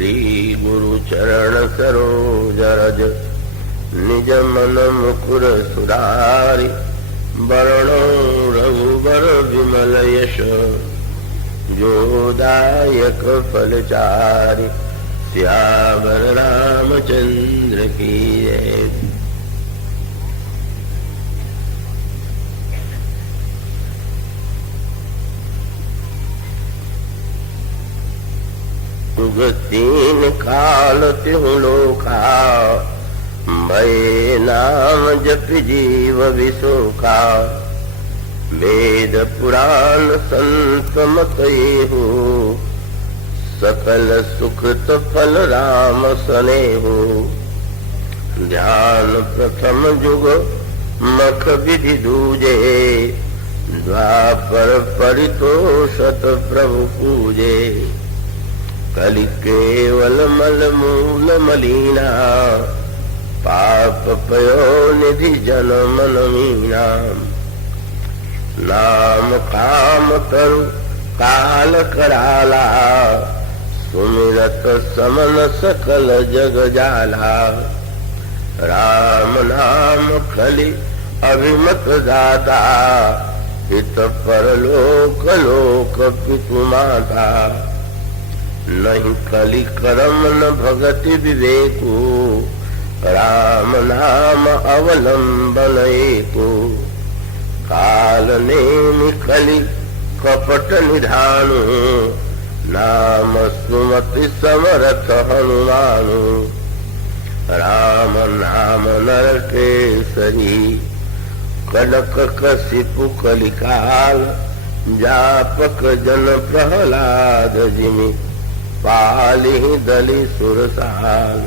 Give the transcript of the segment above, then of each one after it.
श्री गुरु चरण सरोज रज निज मन मुकुर सुधारि वरणो रघुबर विमल यश जोदायक फलचारि सियावर रामचंद्र की जय। तीन काल त्यों लोका भय नाम जप जीव विशोका वेद पुराण संत मत हो सकल सुकृत फल राम स्नेहो ध्यान प्रथम जुग मख विधि दूजे द्वापर परितोषत प्रभु पूजे कलि केवल मल मूल मलीना पाप पयो निधि जन मन मीना नाम काम तरु काल कराला सुमिरत समन सकल जग जाला राम नाम खली अभिमत दाता हित परलोक लोक पितु माता नहीं कलि करम न भगति विवेको राम नाम अवलंबन एको काल नेमि कलि कपट निधानु नाम सुमति समरथ हनुमानु राम नाम नरकेसरी कनक कसिपु कलिकाल जापक जन प्रहलाद जिमि पाली दली सुरसाल।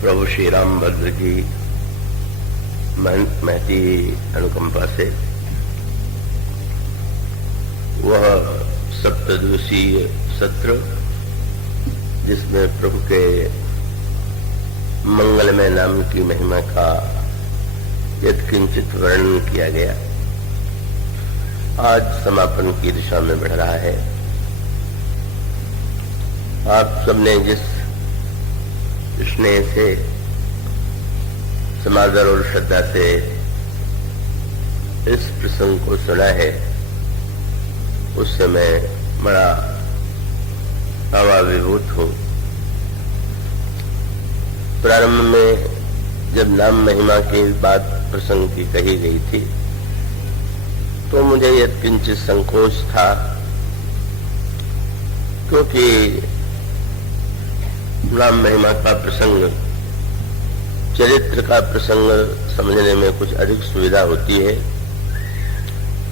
प्रभु श्री रामभद्र जी महती अनुकंपा से वह सप्तदिवसीय सत्र जिसमें प्रभु के मंगलमय नाम की महिमा का यत्किंचित वर्णन किया गया आज समापन की दिशा में बढ़ रहा है। आप सबने जिस स्नेह से समादर और श्रद्धा से इस प्रसंग को सुना है उस समय बड़ा भावाभिभूत हूँ। प्रारंभ में जब नाम महिमा की बात प्रसंग की कही गई थी तो मुझे यह किंचित संकोच था क्योंकि नाम महिमा का प्रसंग चरित्र का प्रसंग समझने में कुछ अधिक सुविधा होती है,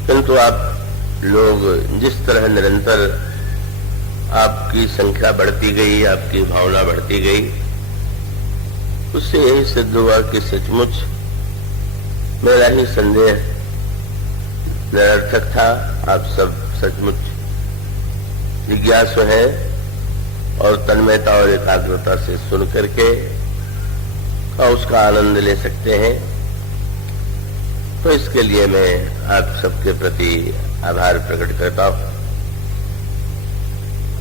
किंतु आप लोग जिस तरह निरंतर आपकी संख्या बढ़ती गई, आपकी भावना बढ़ती गई, उससे यही सिद्ध हुआ कि सचमुच मेरा ही संदेह निरर्थक था। आप सब सचमुच जिज्ञासु हैं और तन्मयता और एकाग्रता से सुन करके उसका आनंद ले सकते हैं। तो इसके लिए मैं आप सबके प्रति आभार प्रकट करता हूं।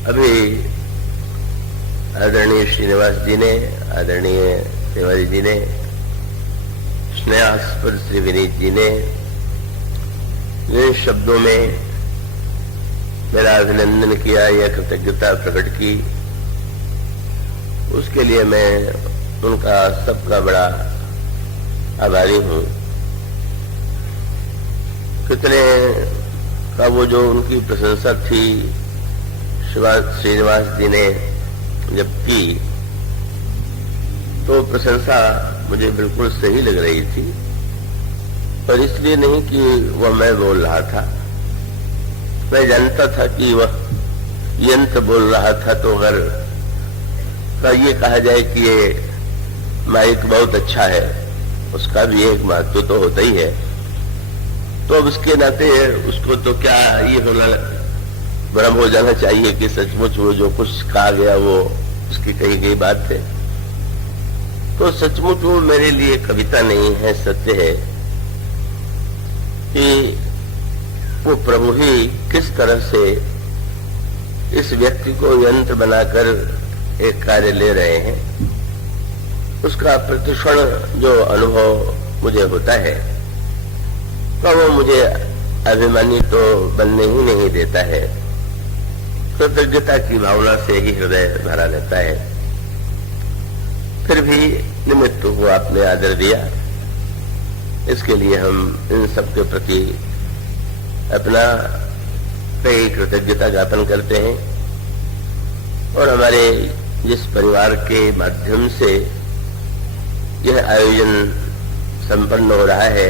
अभी आदरणीय श्रीनिवास जी ने, आदरणीय तिवारी जी ने, स्नेहास्पद श्री विनीत जी ने जिन शब्दों में मेरा अभिनंदन किया या कृतज्ञता प्रकट की, उसके लिए मैं उनका सबका बड़ा आभारी हूँ। कितने का वो जो उनकी प्रशंसा थी श्रीनिवास जी ने जब की तो प्रशंसा मुझे बिल्कुल सही लग रही थी, पर इसलिए नहीं कि वह मैं बोल रहा था। मैं जानता था कि वह यंत्र बोल रहा था, तो अगर ये कहा जाए कि ये माइक बहुत अच्छा है, उसका भी एक महत्व तो होता ही है। तो अब उसके नाते उसको तो क्या ये होना भ्रम हो जाना चाहिए कि सचमुच वो जो कुछ कहा गया वो उसकी कही गई बात है। तो सचमुच वो मेरे लिए कविता नहीं है, सत्य है कि वो प्रभु ही किस तरह से इस व्यक्ति को यंत्र बनाकर एक कार्य ले रहे हैं, उसका प्रतिक्षण जो अनुभव मुझे होता है तो वो मुझे अभिमानी तो बनने ही नहीं देता है। कृतज्ञता की भावना से ही हृदय भरा रहता है। फिर भी निमित्त को आपने आदर दिया, इसके लिए हम इन सब के प्रति अपना कई कृतज्ञता ज्ञापन करते हैं। और हमारे जिस परिवार के माध्यम से यह आयोजन संपन्न हो रहा है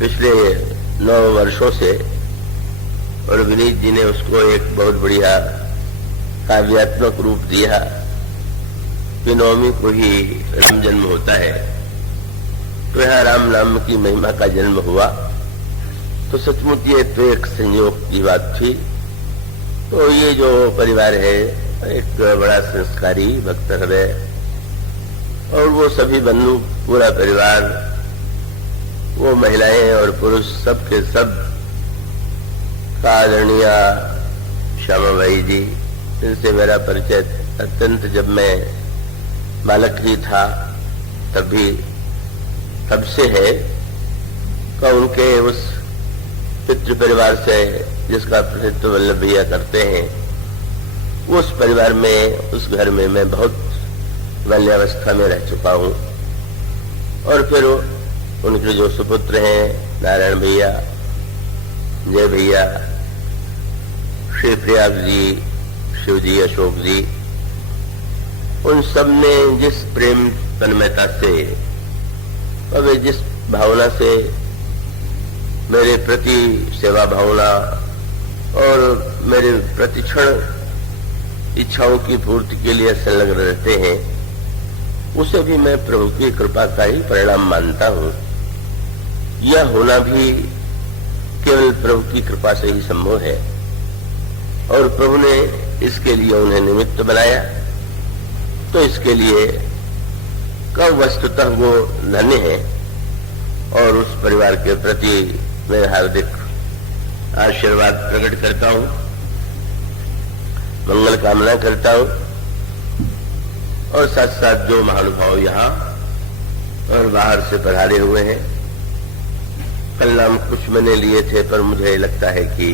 पिछले 9 वर्षों से, और विनीत जी ने उसको एक बहुत बढ़िया काव्यात्मक रूप दिया कि नवमी को ही राम जन्म होता है, तो यहाँ राम नाम की महिमा का जन्म हुआ। तो सचमुच ये तो एक संयोग की बात थी। तो ये जो परिवार है एक बड़ा संस्कारी भक्त हृदय, और वो सभी बंधु, पूरा परिवार, वो महिलाएं और पुरुष सब के सब, आदरणीय श्यामाबाई जी, इनसे मेरा परिचय अत्यंत जब मैं बालक ही था तब से है, का उनके उस पितृ परिवार से जिसका प्रतिनिधित्व वल्लभ भैया करते हैं, उस परिवार में, उस घर में मैं बहुत बाल्यावस्था में रह चुका हूँ। और फिर उनके जो सुपुत्र हैं नारायण भैया, जय भैया, श्री प्रयाग जी, शिव जी, अशोक जी, उन सब ने जिस प्रेम तन्मयता से और जिस भावना से मेरे प्रति सेवा भावना और मेरे प्रतिक्षण इच्छाओं की पूर्ति के लिए संलग्न रहते हैं, उसे भी मैं प्रभु की कृपा का ही परिणाम मानता हूँ। यह होना भी केवल प्रभु की कृपा से ही संभव है, और प्रभु ने इसके लिए उन्हें निमित्त बनाया। तो इसके लिए कब वस्तुतः वो धन्य है, और उस परिवार के प्रति मैं हार्दिक आशीर्वाद प्रकट करता हूँ, मंगल कामना करता हूँ। और साथ साथ जो महानुभाव यहाँ और बाहर से पधारे हुए हैं, कल नाम कुछ मैंने लिए थे, पर मुझे लगता है कि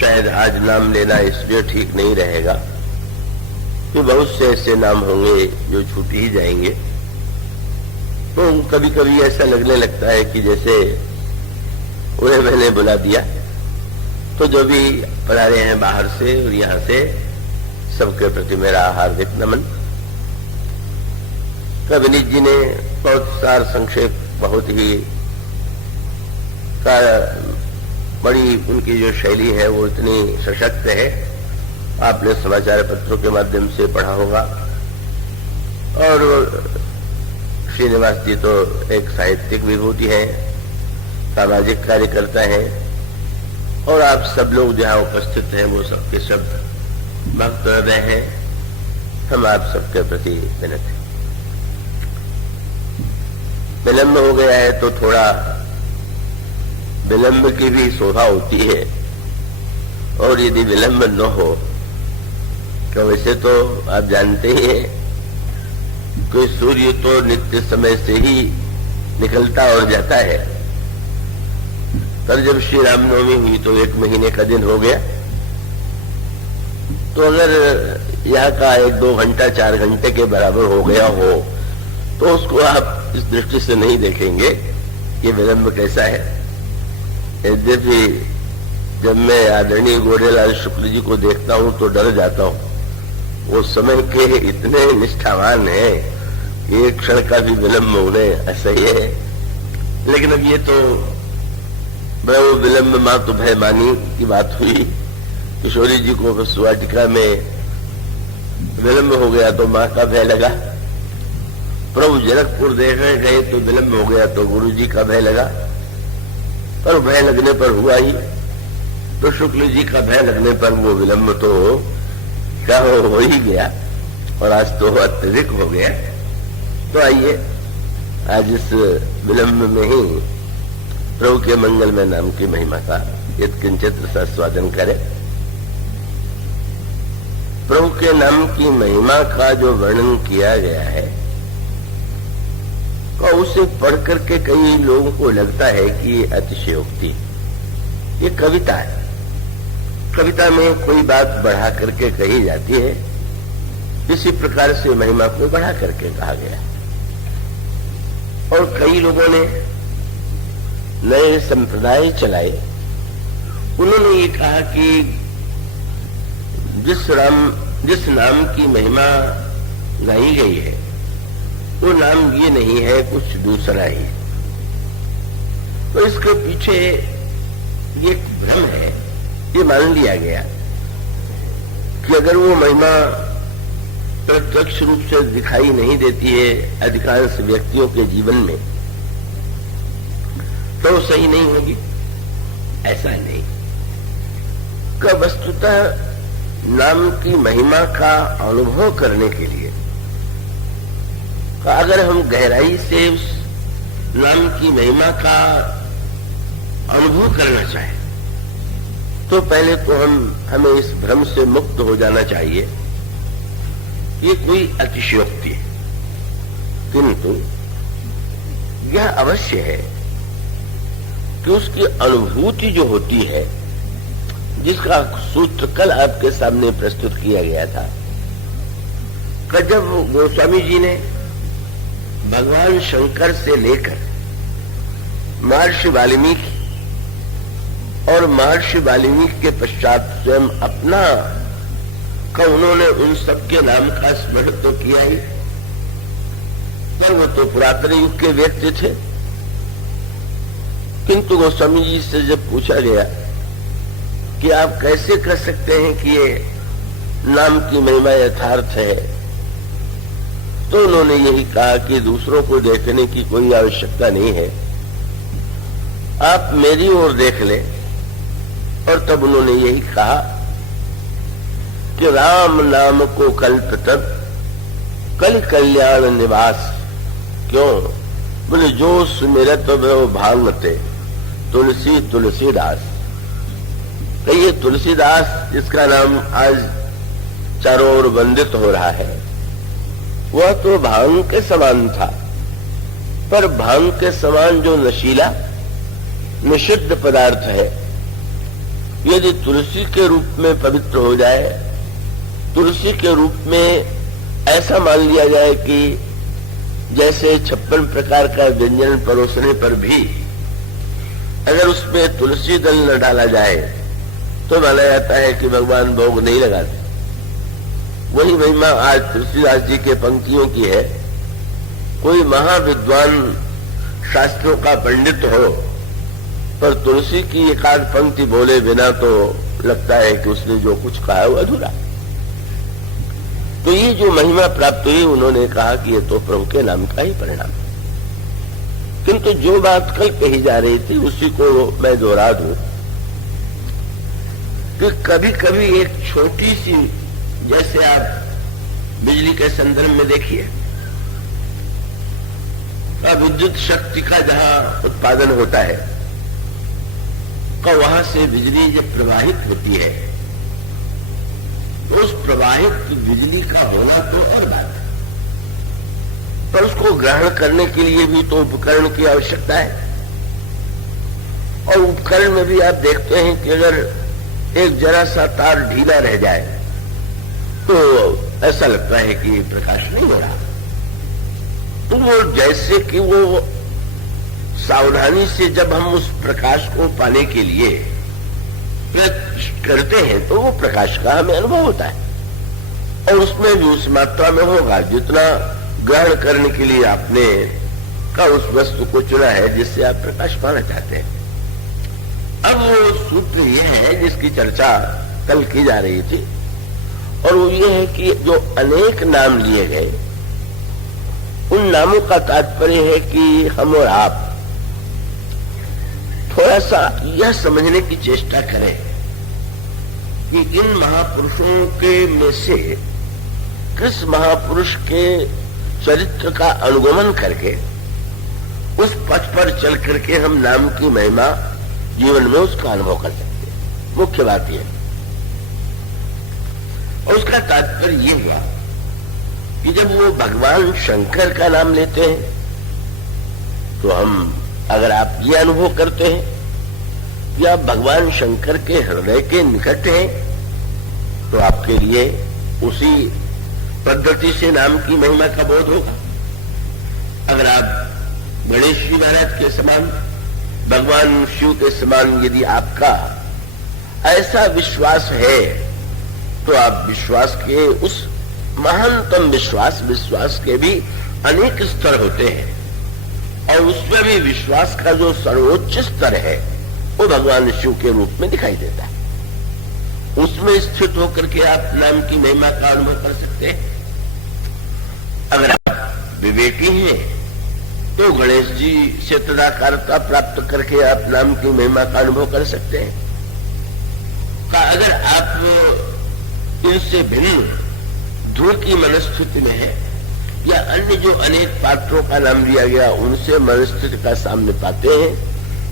शायद आज नाम लेना इसलिए ठीक नहीं रहेगा कि बहुत से ऐसे नाम होंगे जो छूट ही जाएंगे। तो कभी कभी ऐसा लगने लगता है कि जैसे उन्हें मैंने बुला दिया। तो जो भी पधारे हैं बाहर से और यहाँ से, सबके प्रति मेरा हार्दिक नमन। विनीत जी ने बहुत सार संक्षेप, बहुत ही बड़ी उनकी जो शैली है वो इतनी सशक्त है, आपने समाचार पत्रों के माध्यम से पढ़ा होगा। और श्रीनिवास जी तो एक साहित्यिक विभूति है, सामाजिक कार्यकर्ता हैं, और आप सब लोग जहाँ उपस्थित हैं वो सबके सब भक्त हृदय हैं। हम आप सबके प्रति विनम्र हैं। विलंब हो गया है तो थोड़ा विलंब की भी शोभा होती है, और यदि विलंब न हो तो वैसे तो आप जानते ही हैं कि सूर्य तो नित्य समय से ही निकलता और जाता है। पर जब श्री रामनवमी हुई तो 1 महीने का दिन हो गया। तो अगर यहाँ का 1-2 घंटा 4 घंटे के बराबर हो गया हो तो उसको आप इस दृष्टि से नहीं देखेंगे कि विलंब कैसा है। यद्यपि जब मैं आदरणीय गोरेलाल शुक्ल जी को देखता हूँ तो डर जाता हूँ। वो समय के इतने निष्ठावान हैं कि एक क्षण का भी विलंब उन्हें असह्य है। लेकिन अब ये तो ब्रह्म विलंब मां तो भय मानी की बात हुई। किशोरी जी को सुवाटिका में विलंब हो गया तो मां का भय लगा। प्रभु जनकपुर देखने गए तो विलंब हो गया तो गुरु जी का भय लगा। पर भय लगने पर हुआ ही। तो शुक्ल जी का भय लगने पर वो विलंब तो क्या हो ही गया, और आज तो अत्यधिक हो गया। तो आइए आज इस विलंब में ही प्रभु के मंगलमय नाम की महिमा का यत्किंचित आस्वादन करें। प्रभु के नाम की महिमा का जो वर्णन किया गया है, तो उसे पढ़ करके कई लोगों को लगता है कि अतिशयोक्ति, ये कविता है। कविता में कोई बात बढ़ा करके कही जाती है, इसी प्रकार से महिमा को बढ़ा करके कहा गया। और कई लोगों ने नए संप्रदाय चलाए, उन्होंने ये कहा कि जिस नाम की महिमा गाई गई है वो नाम ये नहीं है, कुछ दूसरा ही। तो इसके पीछे ये भ्रम है, ये मान लिया गया कि अगर वो महिमा प्रत्यक्ष रूप से दिखाई नहीं देती है अधिकांश व्यक्तियों के जीवन में, तो सही नहीं होगी। ऐसा नहीं, का वस्तुतः नाम की महिमा का अनुभव करने के लिए अगर हम गहराई से उस नाम की महिमा का अनुभव करना चाहें, तो पहले तो हमें इस भ्रम से मुक्त हो जाना चाहिए, ये कोई अतिशयोक्ति है। किंतु यह अवश्य है कि उसकी अनुभूति जो होती है, जिसका सूत्र कल आपके सामने प्रस्तुत किया गया था, कि जब गोस्वामी जी ने भगवान शंकर से लेकर महर्षि वाल्मीकि और महर्षि वाल्मीकि के पश्चात स्वयं अपना का उन्होंने उन सबके नाम का स्मरण तो किया ही, पर वो तो पुरातन युग के व्यक्ति थे। किंतु गोस्वामी जी से जब पूछा गया कि आप कैसे कह सकते हैं कि ये नाम की महिमा यथार्थ है, तो उन्होंने यही कहा कि दूसरों को देखने की कोई आवश्यकता नहीं है, आप मेरी ओर देख लें। और तब उन्होंने यही कहा कि राम नाम को कल्प तब कल कल्याण निवास। क्यों? बोले जो सुमिरत वो भागवते तुलसी तुलसीदास। ये तुलसीदास जिसका नाम आज चारों ओर वंदित हो रहा है, वह तो भांग के समान था, पर भांग के समान जो नशीला निषिद्ध पदार्थ है, यदि तुलसी के रूप में पवित्र हो जाए, तुलसी के रूप में ऐसा मान लिया जाए कि जैसे 56 प्रकार का व्यंजन परोसने पर भी अगर उसमें तुलसी दल न डाला जाए तो माना जाता है कि भगवान भोग नहीं लगाते। वही महिमा आज तुलसीदास जी के पंक्तियों की है। कोई महाविद्वान शास्त्रों का पंडित हो, पर तुलसी की एकाध पंक्ति बोले बिना तो लगता है कि उसने जो कुछ कहा है वो अधूरा। तो ये जो महिमा प्राप्त हुई, उन्होंने कहा कि ये तो प्रभु के नाम का ही परिणाम है। किंतु जो बात कल कही जा रही थी उसी को मैं दोहरा दूं कि कभी कभी एक छोटी सी, जैसे आप बिजली के संदर्भ में देखिए, विद्युत शक्ति का जहां उत्पादन होता है, का वहां से बिजली जब प्रवाहित होती है, तो उस प्रवाहित बिजली का होना तो और बात है, पर उसको ग्रहण करने के लिए भी तो उपकरण की आवश्यकता है। और उपकरण में भी आप देखते हैं कि अगर एक जरा सा तार ढीला रह जाए तो ऐसा लगता है कि प्रकाश नहीं हो रहा। तो वो जैसे कि वो सावधानी से जब हम उस प्रकाश को पाने के लिए प्रयत्न करते हैं, तो वो प्रकाश का हमें अनुभव होता है, और उसमें भी उस मात्रा में होगा जितना ग्रहण करने के लिए आपने का उस वस्तु को चुना है जिससे आप प्रकाश पाना चाहते हैं। अब वो सूत्र ये है जिसकी चर्चा कल की जा रही थी, और वो ये है कि जो अनेक नाम लिए गए, उन नामों का तात्पर्य है कि हम और आप थोड़ा सा यह समझने की चेष्टा करें कि इन महापुरुषों के में से किस महापुरुष के चरित्र का अनुगमन करके उस पथ पर चल करके हम नाम की महिमा जीवन में उसका अनुभव कर सकते हैं। मुख्य बात यह, और उसका तात्पर्य यह हुआ कि जब वो भगवान शंकर का नाम लेते हैं तो हम, अगर आप ये अनुभव करते हैं कि आप भगवान शंकर के हृदय के निकट हैं, तो आपके लिए उसी पद्धति से नाम की महिमा का बोध होगा। अगर आप गणेश जी महाराज के समान, भगवान शिव के समान यदि आपका ऐसा विश्वास है, तो आप विश्वास के उस महानतम विश्वास के भी अनेक स्तर होते हैं, और उसमें भी विश्वास का जो सर्वोच्च स्तर है वो भगवान शिव के रूप में दिखाई देता है। उसमें स्थित होकर के आप नाम की महिमा का अनुभव कर सकते हैं। अगर आप विवेकी हैं तो गणेश जी से तदाकारता प्राप्त करके आप नाम की महिमा का अनुभव कर सकते हैं। अगर आप इनसे भिन्न ध्रुव की मनस्थिति में है, या अन्य जो अनेक पात्रों का नाम दिया गया उनसे मनस्थिति का सामने पाते हैं,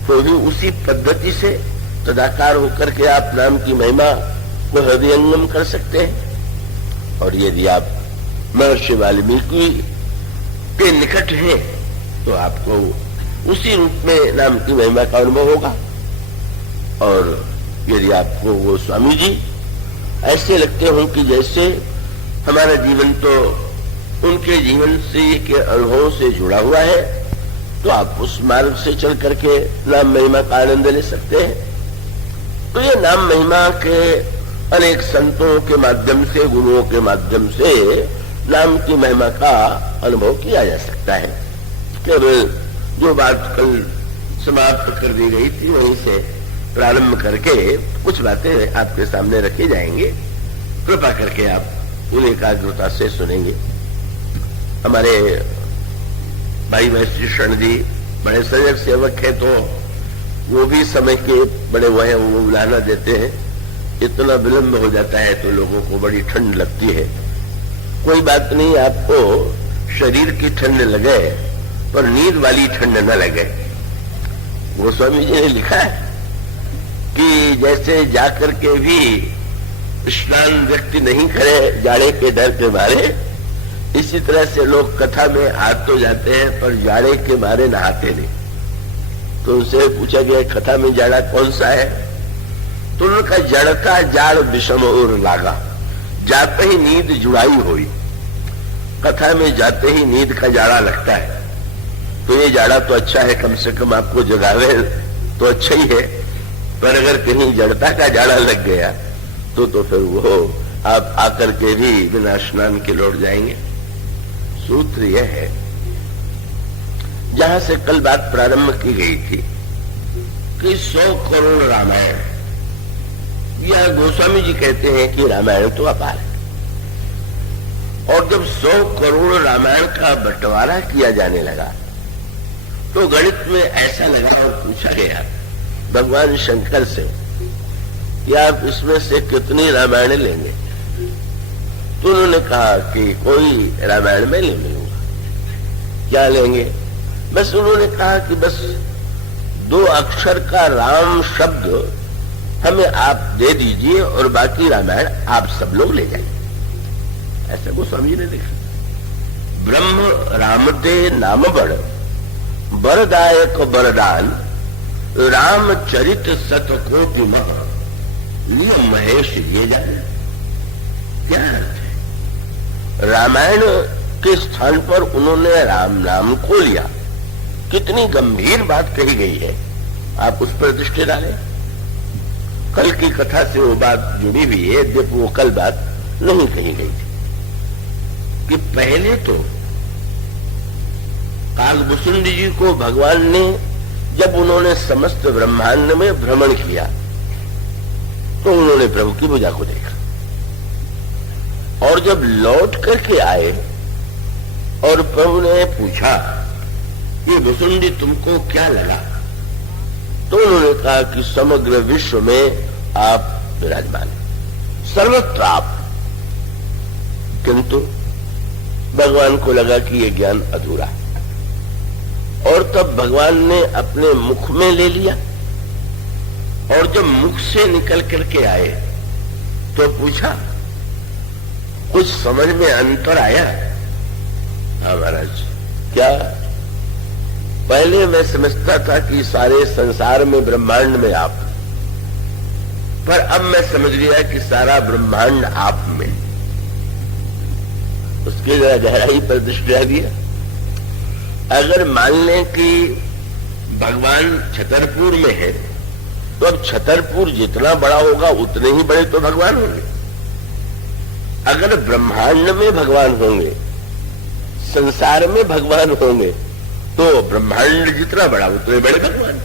तो भी उसी पद्धति से तदाकार होकर के आप नाम की महिमा को हृदयंगम कर सकते हैं। और यदि आप महर्षि वाल्मीकि के निकट हैं तो आपको उसी रूप में नाम की महिमा का अनुभव होगा। और यदि आपको वो स्वामी जी ऐसे लगते हों कि जैसे हमारा जीवन तो उनके जीवन से के अनुभव से जुड़ा हुआ है, तो आप उस मार्ग से चल करके नाम महिमा का आनंद ले सकते हैं। तो ये नाम महिमा के अनेक संतों के माध्यम से, गुरुओं के माध्यम से नाम की महिमा का अनुभव किया जा सकता है। केवल जो बात कल समाप्त कर दी गई थी वहीं से प्रारंभ करके कुछ बातें आपके सामने रखी जाएंगे। कृपा करके आप उन्हें एकाग्रता से सुनेंगे। हमारे भाई महर्षि शरण जी बड़े सजग सेवक है, तो वो भी समय के बड़े वह वो उलाहना देते हैं। इतना विलंब हो जाता है तो लोगों को बड़ी ठंड लगती है। कोई बात नहीं, आपको शरीर की ठंड लगे पर नींद वाली ठंड न लगे। गोस्वामी जी ने लिखा है कि जैसे जाकर के भी स्नान व्यक्ति नहीं करे जाड़े के डर के मारे, इसी तरह से लोग कथा में आ तो जाते हैं पर जाड़े के मारे नहाते नहीं। तो उनसे पूछा गया कथा में जाड़ा कौन सा है, तो उनका जड़ का जाड़ विषम और लागा, जाते ही नींद जुड़ाई हुई। कथा में जाते ही नींद का जाड़ा लगता है। तो ये जाड़ा तो अच्छा है, कम से कम आपको जगावे तो अच्छा ही है, पर अगर कहीं जड़ता का जाड़ा लग गया तो फिर वो आप आकर के भी बिना स्नान के लौट जाएंगे। सूत्र यह है, जहां से कल बात प्रारंभ की गई थी कि 100 करोड़ रामायण, या गोस्वामी जी कहते हैं कि रामायण तो अपार है। और जब 100 करोड़ रामायण का बंटवारा किया जाने लगा तो गणित में ऐसा लगा और पूछा गया भगवान शंकर से कि आप इसमें से कितनी रामायण लेंगे। तो उन्होंने कहा कि कोई रामायण में ले लूंगा। क्या लेंगे? बस उन्होंने कहा कि बस 2 अक्षर का राम शब्द हमें आप दे दीजिए और बाकी रामायण आप सब लोग ले जाइए। ऐसा गोस्वामी जी ने लिखा। ब्रह्म रामते नाम बड़ बरदायक बरदान रामचरित सतकोटि महेश ये जाने। क्या अर्थ है? रामायण के स्थान पर उन्होंने राम नाम को लिया। कितनी गंभीर बात कही गई है, आप उस पर दृष्टि डालें। कल की कथा से वो बात जुड़ी हुई है, जब वो कल बात नहीं कही गई थी कि पहले तो कालभूषुंडी जी को भगवान ने, जब उन्होंने समस्त ब्रह्मांड में भ्रमण किया तो उन्होंने प्रभु की भुजा को देखा, और जब लौट करके आए और प्रभु ने पूछा ये भुसुंडी तुमको क्या लगा, तो उन्होंने कहा कि समग्र विश्व में आप विराजमान हैं। सर्वत्र आप। किंतु भगवान को लगा कि ये ज्ञान अधूरा है, और तब भगवान ने अपने मुख में ले लिया, और जब मुख से निकल करके आए तो पूछा, कुछ समझ में अंतर आया? हाँ महाराज। क्या? पहले मैं समझता था कि सारे संसार में, ब्रह्मांड में आप, पर अब मैं समझ लिया कि सारा ब्रह्मांड आप में। उसके जरा गहराई पर दृष्टि दिया। अगर मान लें कि भगवान छतरपुर में है, तो अब छतरपुर जितना बड़ा होगा उतने ही बड़े तो भगवान होंगे। अगर ब्रह्मांड में भगवान होंगे, संसार में भगवान होंगे, तो ब्रह्मांड जितना बड़ा उतने बड़े भगवान।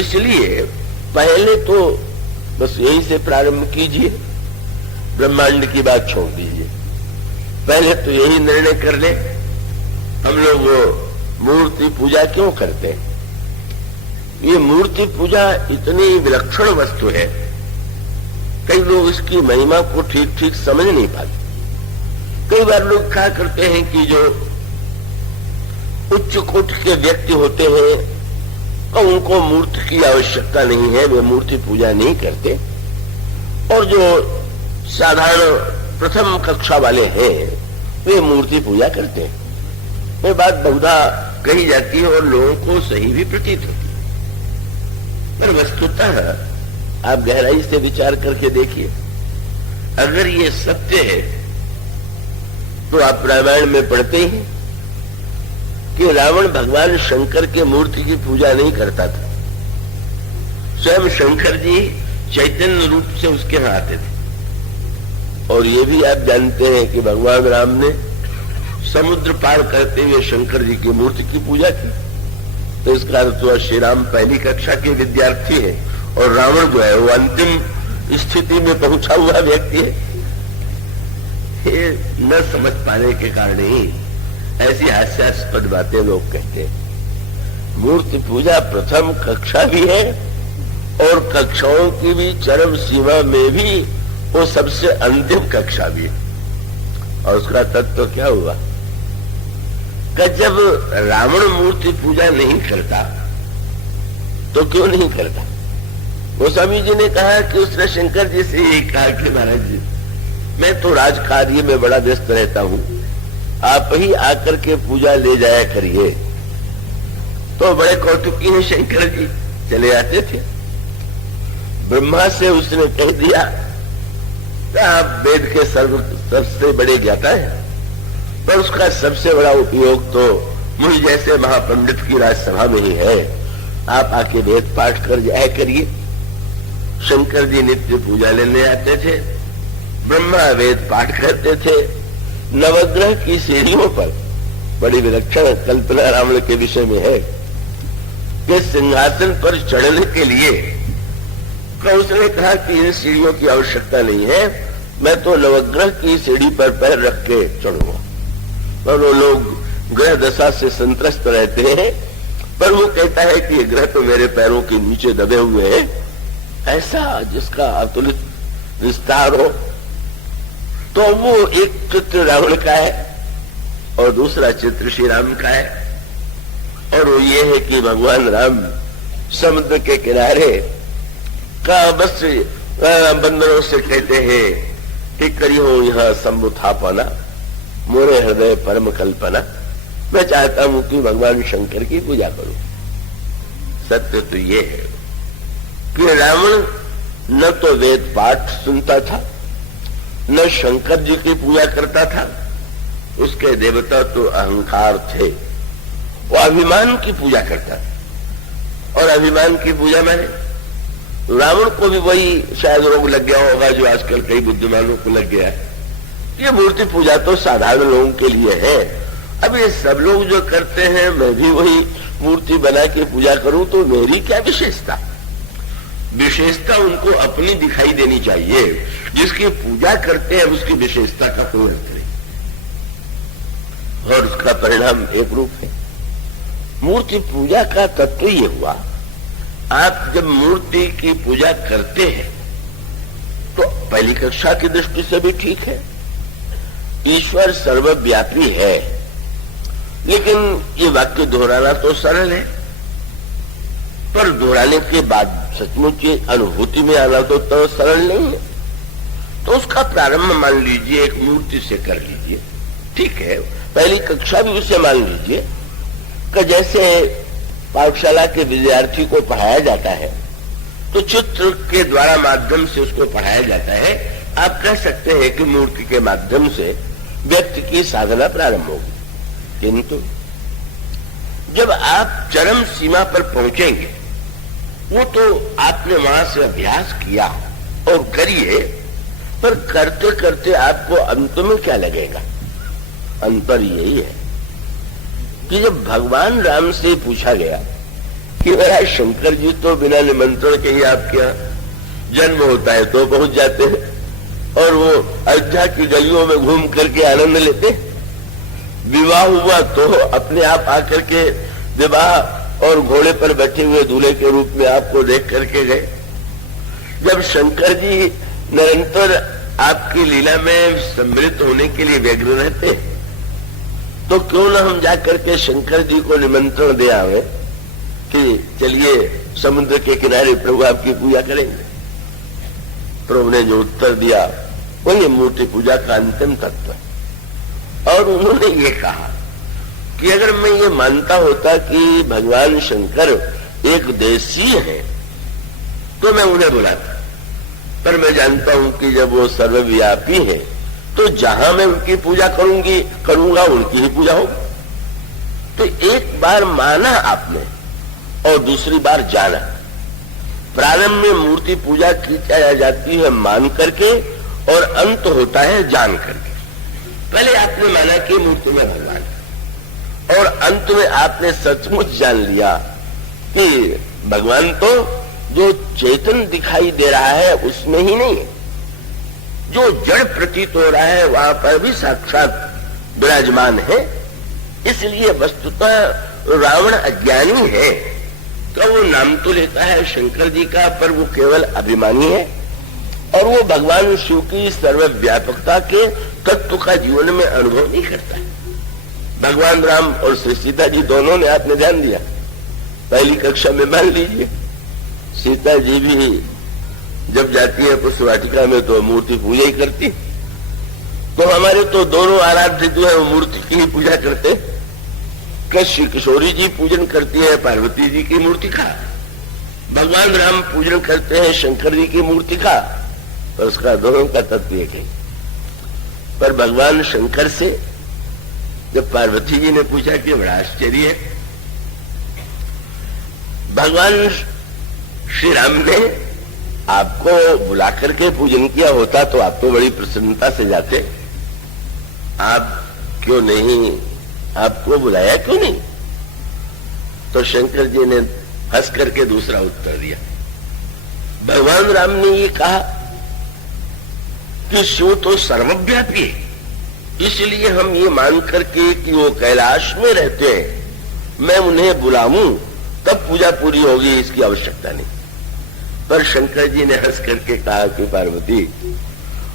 इसलिए पहले तो बस यही से प्रारंभ कीजिए, ब्रह्मांड की बात छोड़ दीजिए। पहले तो यही निर्णय कर ले, हम लोग मूर्ति पूजा क्यों करते हैं? ये मूर्ति पूजा इतनी विलक्षण वस्तु है, कई लोग इसकी महिमा को ठीक ठीक समझ नहीं पाते। कई बार लोग क्या करते हैं कि जो उच्च कोटि के व्यक्ति होते हैं और उनको मूर्ति की आवश्यकता नहीं है, वे मूर्ति पूजा नहीं करते, और जो साधारण प्रथम कक्षा वाले हैं वे मूर्ति पूजा करते हैं। ये बात बहुधा कही जाती है और लोगों को सही भी प्रतीत होती है, पर वस्तुतः आप गहराई से विचार करके देखिए। अगर ये सत्य है तो आप रामायण में पढ़ते हैं कि रावण भगवान शंकर के मूर्ति की पूजा नहीं करता था। स्वयं शंकर जी चैतन्य रूप से उसके यहां आते थे। और ये भी आप जानते हैं कि भगवान राम ने समुद्र पार करते हुए शंकर जी की मूर्ति की पूजा की। तो इसका अर्थ हुआ श्री राम पहली कक्षा के विद्यार्थी है और रावण जो है वो अंतिम स्थिति में पहुंचा हुआ व्यक्ति है। ये न समझ पाने के कारण ही ऐसी हास्यास्पद बातें लोग कहते हैं। मूर्ति पूजा प्रथम कक्षा भी है और कक्षाओं की भी चरम सीमा में भी वो सबसे अंतिम कक्षा भी है। और उसका तत्व क्या हुआ कि जब रावण मूर्ति पूजा नहीं करता तो क्यों नहीं करता? गोस्वामी जी ने कहा कि उसने शंकर जी से यही कहा कि महाराज जी, मैं तो राज कार्य में बड़ा व्यस्त रहता हूं, आप ही आकर के पूजा ले जाया करिए। तो बड़े कौतुकी हैं शंकर जी, चले आते थे। ब्रह्मा से उसने कह दिया आप वेद के सबसे बड़े ज्ञाता है, पर उसका सबसे बड़ा उपयोग तो मुझ जैसे महापंडित की राजसभा में ही है। आप आके वेद पाठ कर जाया करिए। शंकर जी नित्य पूजा लेने आते थे, ब्रह्मा वेद पाठ करते थे। नवग्रह की सीढ़ियों पर बड़ी विलक्षण कल्पना रावण के विषय में है कि सिंहासन पर चढ़ने के लिए उसने कहा कि इन सीढ़ियों की आवश्यकता नहीं है, मैं तो नवग्रह की सीढ़ी पर पैर रख के चढ़ूंगा। पर वो लोग ग्रह दशा से संत्रस्त रहते हैं, पर वो कहता है कि ये ग्रह तो मेरे पैरों के नीचे दबे हुए हैं, ऐसा जिसका अतुलित विस्तार हो। तो वो एक चित्र रावण का है और दूसरा चित्र श्री राम का है, और वो ये है कि भगवान राम समुद्र के किनारे का बस बंदरों से कहते हैं कि करी हो यहां संबुथापना, मोरे हृदय परम कल्पना। मैं चाहता हूं कि भगवान शंकर की पूजा करूं। सत्य तो ये है कि रावण न तो वेद पाठ सुनता था, न शंकर जी की पूजा करता था। उसके देवता तो अहंकार थे, वो अभिमान की पूजा करता था। और अभिमान की पूजा मैंने रावण को भी वही शायद रोग लग गया होगा जो आजकल कई बुद्धिमानों को लग गया है। ये मूर्ति पूजा तो साधारण लोगों के लिए है। अब ये सब लोग जो करते हैं, मैं भी वही मूर्ति बना के पूजा करूं तो मेरी क्या विशेषता? विशेषता उनको अपनी दिखाई देनी चाहिए। जिसकी पूजा करते हैं उसकी विशेषता का कोई अर्थ नहीं, और उसका परिणाम एक रूप है। मूर्ति पूजा का तत्व ये हुआ, आप जब मूर्ति की पूजा करते हैं तो पहली कक्षा की दृष्टि से भी ठीक है, ईश्वर सर्वव्यापी है, लेकिन ये वाक्य दोहराना तो सरल है, पर दोहराने के बाद सचमुच ये अनुभूति में आना तो सरल नहीं है। तो उसका प्रारंभ मान लीजिए एक मूर्ति से कर लीजिए, ठीक है, पहली कक्षा भी उसे मान लीजिए कि जैसे पाठशाला के विद्यार्थी को पढ़ाया जाता है तो चित्र के द्वारा माध्यम से उसको पढ़ाया जाता है। आप कह सकते हैं कि मूर्ति के माध्यम से व्यक्ति की साधना प्रारंभ होगी, किंतु जब आप चरम सीमा पर पहुंचेंगे, वो तो आपने वहां से अभ्यास किया और करिए, पर करते करते आपको अंत में क्या लगेगा? अंतर यही है कि जब भगवान राम से पूछा गया कि मेरा शंकर जी तो बिना निमंत्रण के ही आपके यहाँ जन्म होता है तो पहुंच जाते हैं, और वो अयोध्या की गलियों में घूम करके आनंद लेते, विवाह हुआ तो अपने आप आकर के विवाह और घोड़े पर बैठे हुए दूल्हे के रूप में आपको देख करके गए। जब शंकर जी निरंतर आपकी लीला में सम्मिलित होने के लिए व्यग्र रहते, तो क्यों न हम जाकर के शंकर जी को निमंत्रण दे आवे कि चलिए समुद्र के किनारे प्रभु आपकी पूजा करेंगे। प्रभु ने जो उत्तर दिया वही मूर्ति पूजा का अंतिम तत्व। और उन्होंने ये कहा कि अगर मैं ये मानता होता कि भगवान शंकर एक देशी है तो मैं उन्हें बुलाता, पर मैं जानता हूं कि जब वो सर्वव्यापी है तो जहां मैं उनकी पूजा करूंगा उनकी ही पूजा होगी। तो एक बार माना आपने और दूसरी बार जाना। प्रारंभ में मूर्ति पूजा की जाती है मान करके और अंत होता है जान करके। पहले आपने माना कि मूर्ति में भगवान, और अंत में आपने सचमुच जान लिया कि भगवान तो जो चेतन दिखाई दे रहा है उसमें ही नहीं, जो जड़ प्रतीत हो रहा है वहां पर भी साक्षात विराजमान है। इसलिए वस्तुतः रावण अज्ञानी है, तो वो नाम तो लेता है शंकर जी का, पर वो केवल अभिमानी है, और वो भगवान शिव की सर्वव्यापकता के तत्व का जीवन में अनुभव नहीं करता है। भगवान राम और श्री सीता जी दोनों ने आपने ध्यान दिया, पहली कक्षा में मान लीजिए सीता जी भी जब जाती है पुष्प वाटिका में तो मूर्ति पूजा ही करती, तो हमारे तो दोनों आराध्य जो है वो मूर्ति की ही पूजा करते। कृष्ण किशोरी जी पूजन करती है पार्वती जी की मूर्ति का, भगवान राम पूजन करते हैं शंकर जी की मूर्ति का, पर उसका दोनों का तत्व एक है। पर भगवान शंकर से जब पार्वती जी ने पूछा कि बड़ा आश्चर्य है, भगवान श्री राम ने आपको बुला करके पूजन किया होता तो आप तो बड़ी प्रसन्नता से जाते, आप क्यों नहीं, आपको बुलाया क्यों नहीं? तो शंकर जी ने हंस करके दूसरा उत्तर दिया। भगवान राम ने ये कहा कि शिव तो सर्वव्यापी है, इसलिए हम ये मान करके कि वो कैलाश में रहते हैं, मैं उन्हें बुलाऊं तब पूजा पूरी होगी, इसकी आवश्यकता नहीं। पर शंकर जी ने हंस करके कहा कि पार्वती,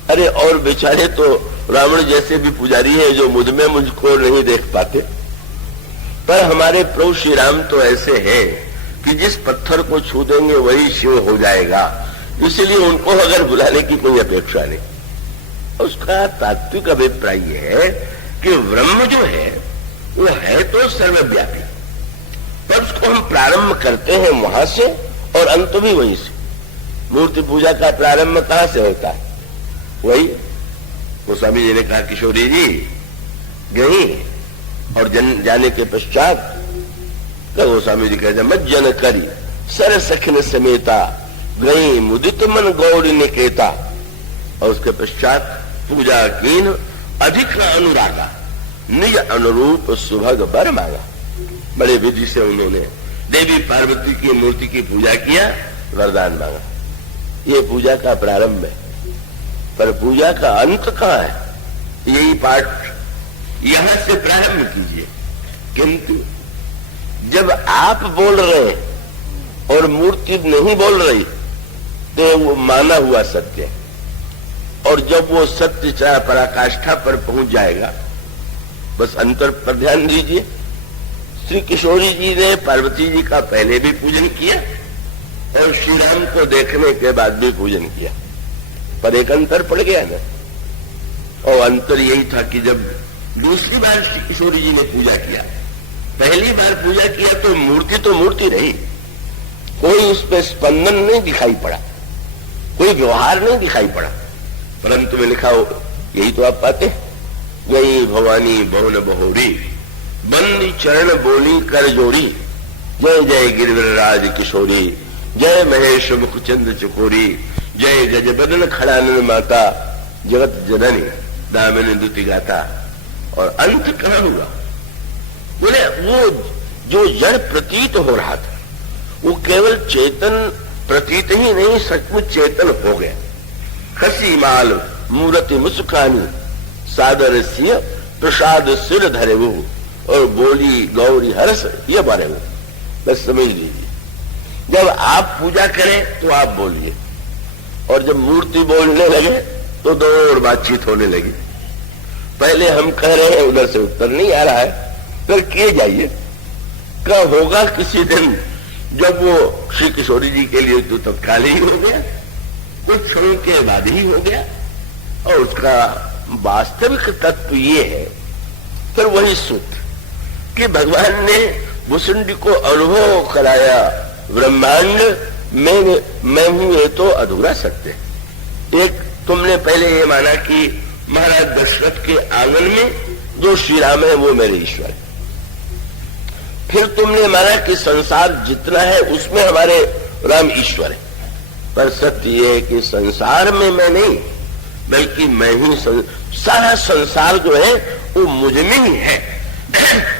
अरे और बेचारे तो रावण जैसे भी पुजारी है जो मुझ में मुझको नहीं देख पाते, पर हमारे प्रभु श्री राम तो ऐसे हैं कि जिस पत्थर को छू देंगे वही शिव हो जाएगा, इसलिए उनको अगर बुलाने की कोई अपेक्षा नहीं। उसका तात्विक अभिप्राय है कि ब्रह्म जो है वो है तो सर्वव्यापी, पर उसको हम प्रारंभ करते हैं वहां से और अंत भी वहीं से। मूर्ति पूजा का प्रारंभ कहां से होता है? वही गोस्वामी जी ने कहा किशोरी जी गई और जाने के पश्चात गोस्वामी जी कहते मत जन करी सर सखन समेता गई मुदित मन गौरी निकेता, और उसके पश्चात पूजा कीन अधिक अनुरागा निज अनुरूप सुभग बर मांगा। बड़े विधि से उन्होंने देवी पार्वती की मूर्ति की पूजा किया, वरदान मांगा। ये पूजा का प्रारंभ है, पर पूजा का अंत कहां है? यही पाठ यहां से प्रारंभ कीजिए। किंतु जब आप बोल रहे हैं और मूर्ति नहीं बोल रही तो वो माना हुआ सत्य है। और जब वो सत्य चाहे पराकाष्ठा पर पहुंच जाएगा, बस अंतर पर ध्यान दीजिए। श्री किशोरी जी ने पार्वती जी का पहले भी पूजन किया और श्री राम को देखने के बाद भी पूजन किया, पर एक अंतर पड़ गया ना। और अंतर यही था कि जब दूसरी बार श्री किशोरी जी ने पूजा किया, पहली बार पूजा किया तो मूर्ति रही, कोई उस पर स्पंदन नहीं दिखाई पड़ा, कोई व्यवहार नहीं दिखाई पड़ा, परंतु में लिखा हो, यही तो आप पाते, गई भवानी भवन बहोरी, बंदी चरण बोली कर जोड़ी, जय जय गिरिवरराज किशोरी, जय महेश मुखचंद चकोरी, जय गज बदन खड़ानन माता, जगत जननी दामिनी दुति गाता। और अंत कहां हुआ? बोले वो जो जड़ प्रतीत हो रहा था वो केवल चेतन प्रतीत ही नहीं, सचमुच चेतन हो गया। खसी माल मूर्ति मुस्कानी, सादर सिय प्रसाद सिर धरे वो, और बोली गौरी हरस ये बारे वो। बस समझ लीजिए, जब आप पूजा करें तो आप बोलिए, और जब मूर्ति बोलने लगे तो दो और बातचीत होने लगी। पहले हम कह रहे हैं, उधर से उत्तर नहीं आ रहा है, फिर किए जाइए। कब होगा? किसी दिन जब वो श्री किशोरी जी के लिए तो तत्काल ही हो गया, कुछ क्षणों के बाद ही हो गया, और उसका वास्तविक तत्व ये है, फिर वही सूत्र कि भगवान ने भुसुंडी को अनुभव कराया, ब्रह्मांड मैं हूं, ये तो अधूरा सत्य है। एक तुमने पहले ये माना कि महाराज दशरथ के आंगन में जो श्री राम है वो मेरे ईश्वर है, फिर तुमने माना कि संसार जितना है उसमें हमारे राम ईश्वर है, पर सत्य ये है कि संसार में मैं नहीं, बल्कि मैं ही सारा संसार जो है वो मुझ में ही है।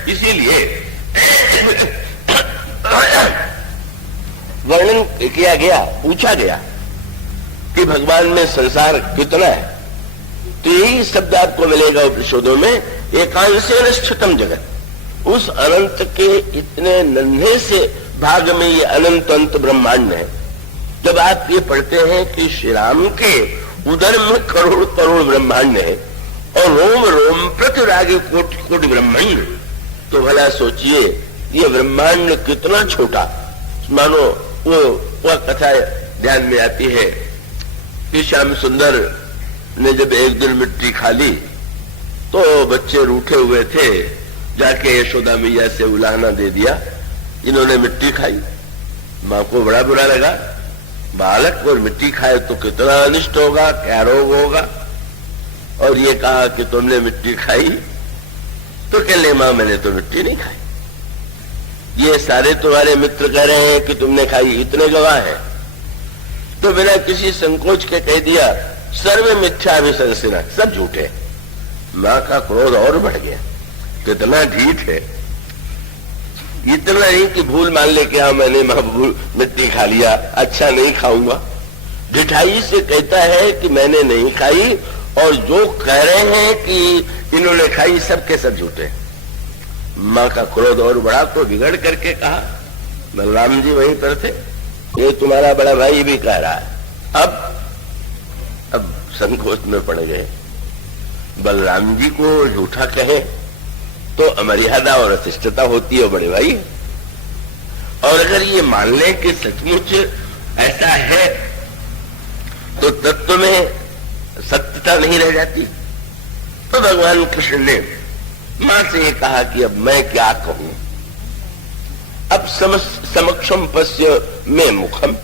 इसीलिए वर्णन किया गया, पूछा गया कि भगवान में संसार कितना है, तो यही शब्द आपको मिलेगा उपनिषदों में, एकांशेन स्थितम जगत। उस अनंत के इतने नन्हे से भाग में ये अनंत अंत ब्रह्मांड है। जब आप ये पढ़ते हैं कि श्री राम के उदर में करोड़ करोड़ ब्रह्मांड है और रोम रोम प्रतिरागी कोटि कोटि ब्रह्मांड, तो भला सोचिए ये ब्रह्मांड कितना छोटा। मानो वह कथा ध्यान में आती है कि श्याम सुंदर ने जब एक दिन मिट्टी खा ली तो बच्चे रूठे हुए थे, जाके यशोदा मैया से उलाहना दे दिया, इन्होंने मिट्टी खाई। मां को बड़ा बुरा लगा, बालक और मिट्टी खाए तो कितना अनिष्ट होगा, क्या रोग होगा। और ये कहा कि तुमने मिट्टी खाई, तो कहले मां मैंने तो मिट्टी नहीं खाई, ये सारे तुम्हारे मित्र कह रहे हैं कि तुमने खाई, इतने गवाह हैं। तो बिना किसी संकोच के कह दिया सर्व मिथ्या विशंसिना, सब झूठे। मां का क्रोध और बढ़ गया, कितना ढीठ है। इतना नहीं कि भूल मान ले कि हाँ मैंने मिट्टी खा लिया, अच्छा नहीं खाऊंगा। ढिठाई से कहता है कि मैंने नहीं खाई, और जो कह रहे हैं कि इन्होंने खाई सब के सब झूठे। मां का क्रोध और बढ़ा तो बिगड़ करके कहा, बलराम जी वहीं पर थे, ये तुम्हारा बड़ा भाई भी कह रहा है। अब संकोच में पड़ गए। बलराम जी को झूठा कहे तो अमर्यादा और अशिष्टता होती है बड़े भाई, और अगर ये मान ले कि सचमुच ऐसा है तो तत्व में सत्यता नहीं रह जाती। तो भगवान कृष्ण ने मां से ये कहा कि अब मैं क्या कहूं, अब समक्षम पश्य में मुखम।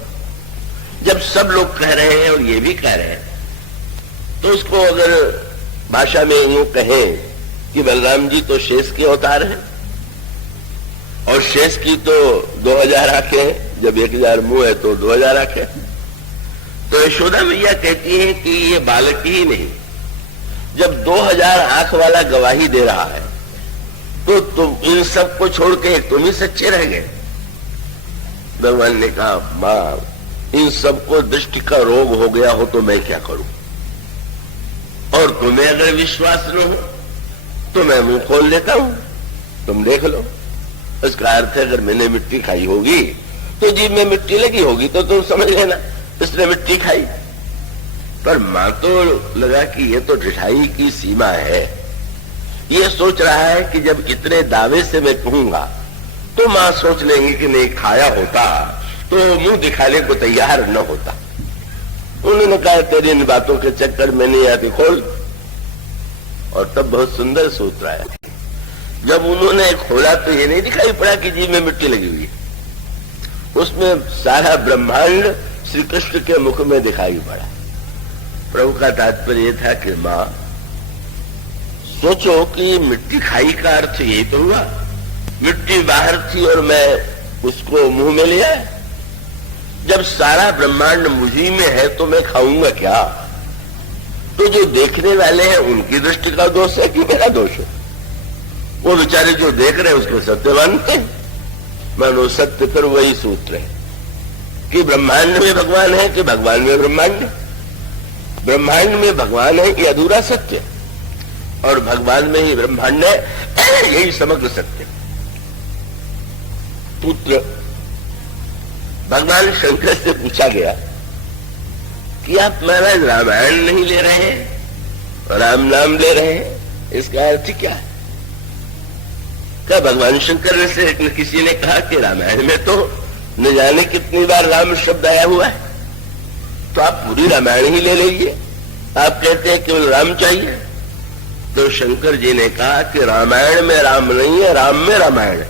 जब सब लोग कह रहे हैं और ये भी कह रहे हैं, तो उसको अगर भाषा में यूं कहें कि बलराम जी तो शेष के अवतार हैं, और शेष की तो 2000 आंखें हैं, जब 1000 मुंह है तो 2000 आंखें। तो यशोदा मैया कहती है कि ये बालक ही नहीं, जब 2000 आंख वाला गवाही दे रहा है तो तुम इन सब को छोड़ के तुम ही सच्चे रह गए। भगवान ने कहा, मां इन सबको दृष्टि का रोग हो गया हो तो मैं क्या करूं, और तुम्हें अगर विश्वास न हो तो मैं मुंह खोल लेता हूं, तुम देख लो। इसका अर्थ है अगर मैंने मिट्टी खाई होगी तो जीभ में मिट्टी लगी होगी तो तुम समझ लेना इसने मिट्टी खाई। पर मां तो लगा कि ये तो ढिठाई की सीमा है। ये सोच रहा है कि जब इतने दावे से मैं कहूंगा तो मां सोच लेंगी कि नहीं, खाया होता तो मुंह दिखाने को तैयार न होता। उन्होंने कहा तेरी इन बातों के चक्कर में नहीं आती, खोल। और तब बहुत सुंदर सूत्र आया। जब उन्होंने खोला तो ये नहीं दिखाई पड़ा कि जीभ में मिट्टी लगी हुई है, उसमें सारा ब्रह्मांड श्री कृष्ण के मुख में दिखाई पड़ा। प्रभु का तात्पर्य यह था कि मां सोचो कि मिट्टी खाई का अर्थ यही तो हुआ, मिट्टी बाहर थी और मैं उसको मुंह में लिया। जब सारा ब्रह्मांड मुझी में है तो मैं खाऊंगा क्या? तो जो देखने वाले हैं उनकी दृष्टि का दोष है कि मेरा दोष है? वो बेचारे जो देख रहे हैं उसको सत्य मानते हैं। मानो सत्य पर वही सूत्र है कि ब्रह्मांड में भगवान है कि भगवान में ब्रह्मांड है। ब्रह्मांड में भगवान है ये अधूरा सत्य, और भगवान में ही ब्रह्मांड है, यही समग्र सत्य। पुत्र भगवान शंकर से पूछा गया कि आप महाराज रामायण नहीं ले रहे हैं, राम नाम ले रहे हैं, इसका अर्थ क्या है? क्या भगवान शंकर से किसी ने कहा कि रामायण में तो न जाने कितनी बार राम शब्द आया हुआ है, तो आप पूरी रामायण ही ले लीजिए। आप कहते हैं केवल राम चाहिए। तो शंकर जी ने कहा कि रामायण में राम नहीं है, राम में रामायण है।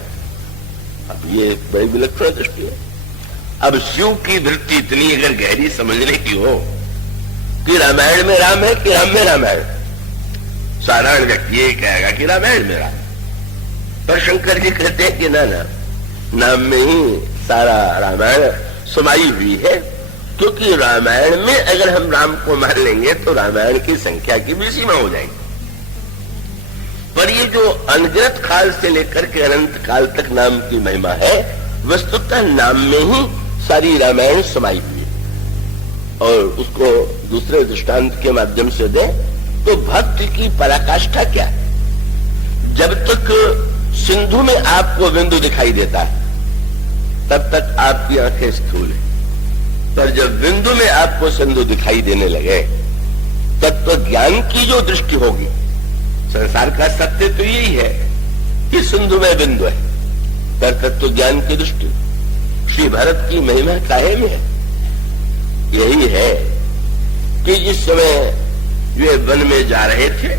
अब ये बड़ी विलक्षण दृष्टि है। अब शिव की वृत्ति इतनी अगर गहरी समझने की हो कि रामायण में राम है कि राम में रामायण, साधारण व्यक्ति ये कहेगा कि रामायण में राम, पर शंकर जी कहते हैं कि ना ना, नाम में ही सारा रामायण समाई हुई है, क्योंकि रामायण में अगर हम राम को मान लेंगे तो रामायण की संख्या की भी सीमा हो जाएगी। पर ये जो अनगिनत काल से लेकर के अनंत काल तक नाम की महिमा है, वस्तुतः नाम में ही सारी रामायण समाई हुई है। और उसको दूसरे दृष्टांत के माध्यम से दें तो भक्ति की पराकाष्ठा क्या है? जब तक सिंधु में आपको बिंदु दिखाई देता है तब तक आपकी आंखें स्थूल है, पर जब बिंदु में आपको सिंधु दिखाई देने लगे तब तो ज्ञान की जो दृष्टि होगी, संसार का सत्य तो यही है कि सिंधु में बिंदु है, पर तत्व ज्ञान की दृष्टि श्री भरत की महिमा काहे में है? यही है कि जिस समय वे वन में जा रहे थे,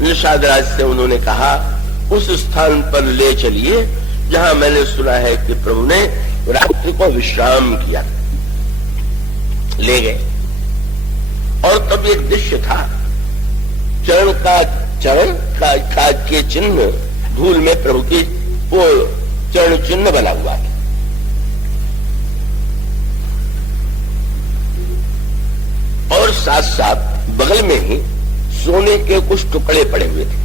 निषाद राज से उन्होंने कहा उस स्थान पर ले चलिए जहां मैंने सुना है कि प्रभु ने रात्रि को विश्राम किया। ले गए और तब एक दृश्य था, चरण का के चिन्ह धूल में प्रभु की वो चरण चिन्ह बना हुआ है। और साथ साथ बगल में ही सोने के कुछ टुकड़े पड़े हुए थे।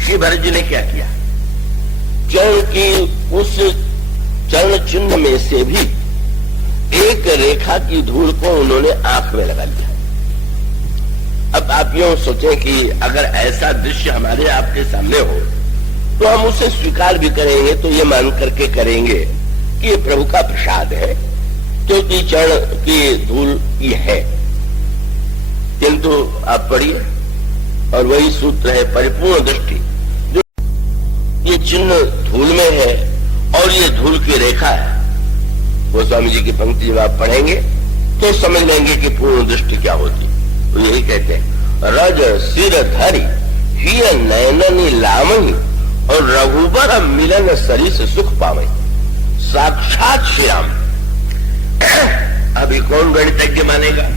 श्री भरत जी ने क्या किया? चरण की उस चरण चिन्ह में से भी एक रेखा की धूल को उन्होंने आंख में लगा लिया। अब आप यूं सोचें कि अगर ऐसा दृश्य हमारे आपके सामने हो तो हम उसे स्वीकार भी करेंगे, तो ये मान करके करेंगे कि ये प्रभु का प्रसाद है, क्योंकि चरण की धूल ये है। किंतु आप पढ़िए और वही सूत्र है परिपूर्ण दृष्टि, जो ये चिन्ह धूल में है और ये धूल की रेखा है। वो स्वामी जी की पंक्ति जब आप पढ़ेंगे तो समझ लेंगे कि पूर्ण दृष्टि क्या होती। तो यही कहते हैं रज सिर धरी ही नयननी लामही और रघुबर मिलन सरिस सुख पावे, साक्षात श्री राम। अभी कौन गणितज्ञ मानेगा?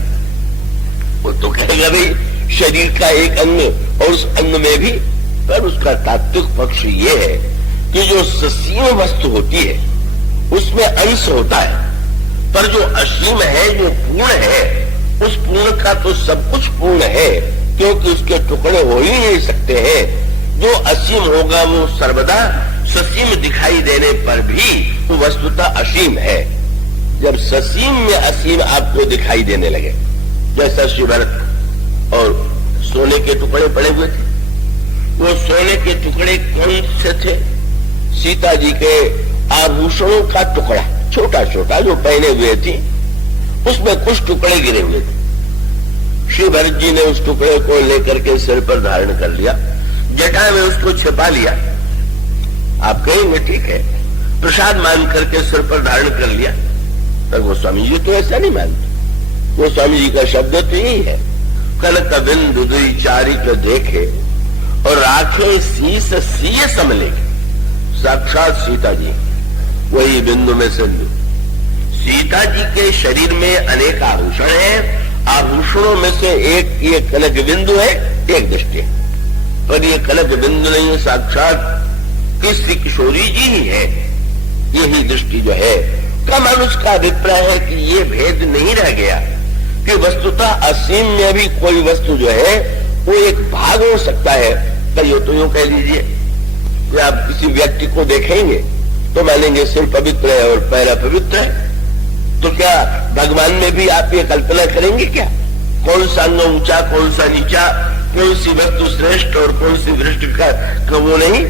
वो तो कहेगा भाई शरीर का एक अंग और उस अंग में भी, पर उसका तात्विक पक्ष ये है कि जो ससीम वस्तु होती है उसमें अंश होता है, पर जो असीम है, जो पूर्ण है, उस पूर्ण का तो सब कुछ पूर्ण है, क्योंकि उसके टुकड़े हो ही नहीं सकते हैं। जो असीम होगा वो सर्वदा ससीम दिखाई देने पर भी वो वस्तुतः असीम है। जब ससीम में असीम आपको दिखाई देने लगे, जैसा श्री भरत और सोने के टुकड़े पड़े हुए थे, वो सोने के टुकड़े कौन से थे? सीता जी के आभूषणों का टुकड़ा, छोटा छोटा जो पहने हुए थी, उसमें कुछ टुकड़े गिरे हुए थे। श्री भरत जी ने उस टुकड़े को लेकर के सिर पर धारण कर लिया, जटा में उसको छिपा लिया। आप कहेंगे ठीक है, प्रसाद मान करके सिर पर धारण कर लिया। पर गोस्वामी जी तो ऐसा नहीं मानते। गोस्वामी जी का शब्द तो यही है, कनक बिंदु दुई चारिक देखे और राखे शीस सीय समले। साक्षात सीता जी वही बिंदु में सिंधु। सीता जी के शरीर में अनेक आभूषण हैं, आभूषणों में से एक ये कनक बिंदु है, एक दृष्टि है। पर ये कनक बिंदु नहीं है, साक्षात किसी किशोरी जी ही है। यही दृष्टि जो है का मनुष्य का अभिप्राय है कि ये भेद नहीं रह गया कि वस्तुतः असीम में भी कोई वस्तु जो है वो एक भाग हो सकता है। तो यूं कह लीजिए कि आप किसी व्यक्ति को देखेंगे तो मानेंगे सिर पवित्र है और पैर अपवित्र है। तो क्या भगवान में भी आप ये कल्पना करेंगे क्या, कौन सा अंग ऊंचा कौन सा नीचा, कौन सी वस्तु श्रेष्ठ और कौन सी भ्रष्ट का वो नहीं।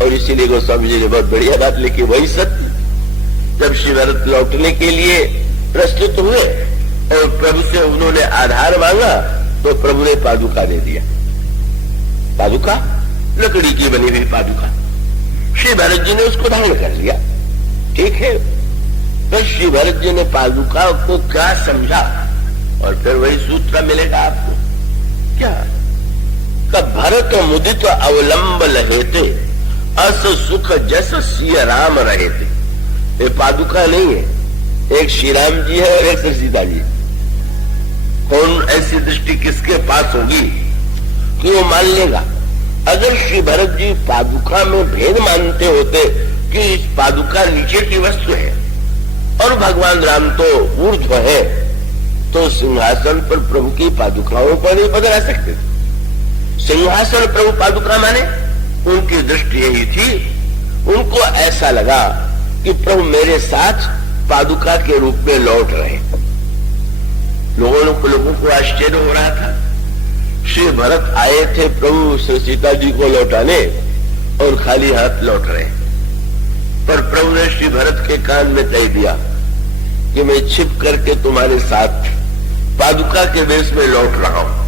और इसीलिए गोस्वामी जी ने बहुत बढ़िया बात लिखी, वही सत्य। जब श्री भरत लौटने के लिए प्रस्तुत हुए और प्रभु से उन्होंने आधार मांगा तो प्रभु ने पादुका दे दिया। पादुका लकड़ी की बनी हुई पादुका। श्री भरत जी ने उसको धारण कर लिया, ठीक है। तो श्री भरत जी ने पादुका को क्या समझा, और फिर वही सूत्र मिलेगा आपको क्या, कब भरत मुदित अवलंब लहेते अस सुख जस सिय राम रहते। ये पादुका नहीं है, एक श्री राम जी है और एक सीता जी। कौन ऐसी दृष्टि किसके पास होगी कि वो मान लेगा। अगर श्री भरत जी पादुका में भेद मानते होते कि इस पादुका नीचे की वस्तु है और भगवान राम तो ऊर्ध्व है, तो सिंहासन पर प्रभु की पादुकाओं पर नहीं पधरा सकते। सिंहासन प्रभु पादुका माने, उनकी दृष्टि यही थी। उनको ऐसा लगा कि प्रभु मेरे साथ पादुका के रूप में लौट रहे। लोगों को आश्चर्य हो रहा था। श्री भरत आए थे प्रभु श्री सीता जी को लौटाने और खाली हाथ लौट रहे। पर प्रभु ने श्री भरत के कान में कह दिया कि मैं छिप करके तुम्हारे साथ पादुका के वेश में लौट रहा हूं।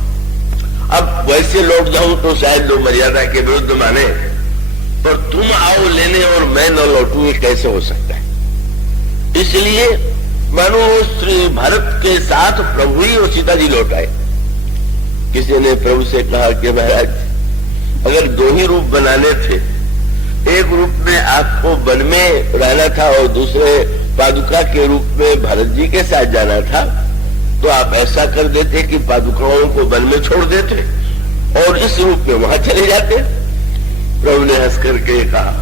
अब वैसे लौट जाऊं तो शायद लोग मर्यादा के विरुद्ध माने, पर तुम आओ लेने और मैं न लौटूं, ये कैसे हो सकता है। इसलिए मानो श्री भरत के साथ प्रभु ही और सीता जी लौट आए। किसी ने प्रभु से कहा कि महाराज अगर दो ही रूप बनाने थे, एक रूप में आपको वन में रहना था और दूसरे पादुका के रूप में भरत जी के साथ जाना था, तो आप ऐसा कर देते कि पादुकाओं को वन में छोड़ देते और इस रूप में वहां चले जाते। प्रभु ने हंस करके कहा,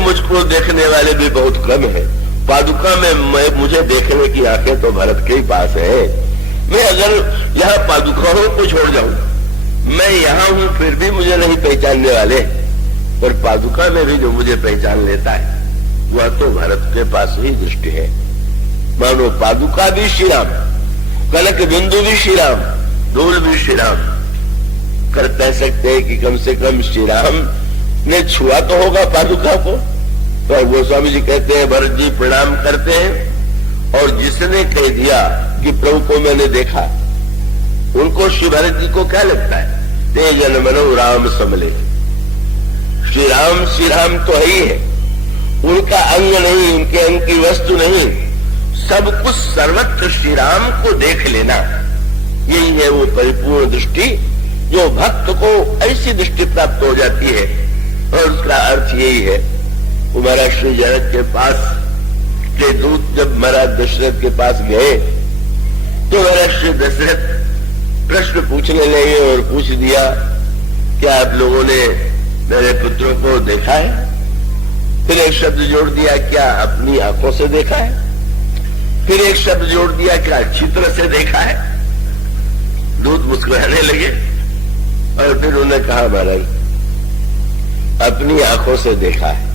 मुझको देखने वाले भी बहुत कम है। पादुका में मुझे देखने की आंखें तो भरत के ही पास है। मैं अगर यहाँ पादुकाओं को छोड़ जाऊं, मैं यहाँ हूं फिर भी मुझे नहीं पहचानने वाले, और पादुका में भी जो मुझे पहचान लेता है वह तो भरत के पास ही दृष्टि है। मानो पादुका भी श्री राम, कनक बिंदु भी श्री राम, धूल भी श्री राम। कर कह सकते हैं कि कम से कम श्री राम ने छुआ तो होगा पादुका को। तो गोस्वामी जी कहते हैं भरत जी प्रणाम करते हैं, और जिसने कह दिया कि प्रभु को मैंने देखा, उनको श्री भरत जी को क्या लगता है, तेजन मनो राम समले। श्री राम तो है ही है, उनका अंग नहीं, उनके अंग की वस्तु नहीं, सब कुछ सर्वत्र श्री राम को देख लेना, यही है वो परिपूर्ण दृष्टि जो भक्त को ऐसी दृष्टि प्राप्त हो जाती है। और उसका अर्थ यही है, वो महाराज श्री जनक के पास के दूत जब महाराज दशरथ के पास गए तो महाराज श्री दशरथ प्रश्न पूछने लगे और पूछ दिया, क्या आप लोगों ने मेरे पुत्रों को देखा है? फिर एक शब्द जोड़ दिया, क्या अपनी आंखों से देखा है? फिर एक शब्द जोड़ दिया, क्या अच्छी तरह से देखा है? दूत मुस्कुराने लगे और फिर उन्होंने कहा, महाराज अपनी आंखों से देखा है,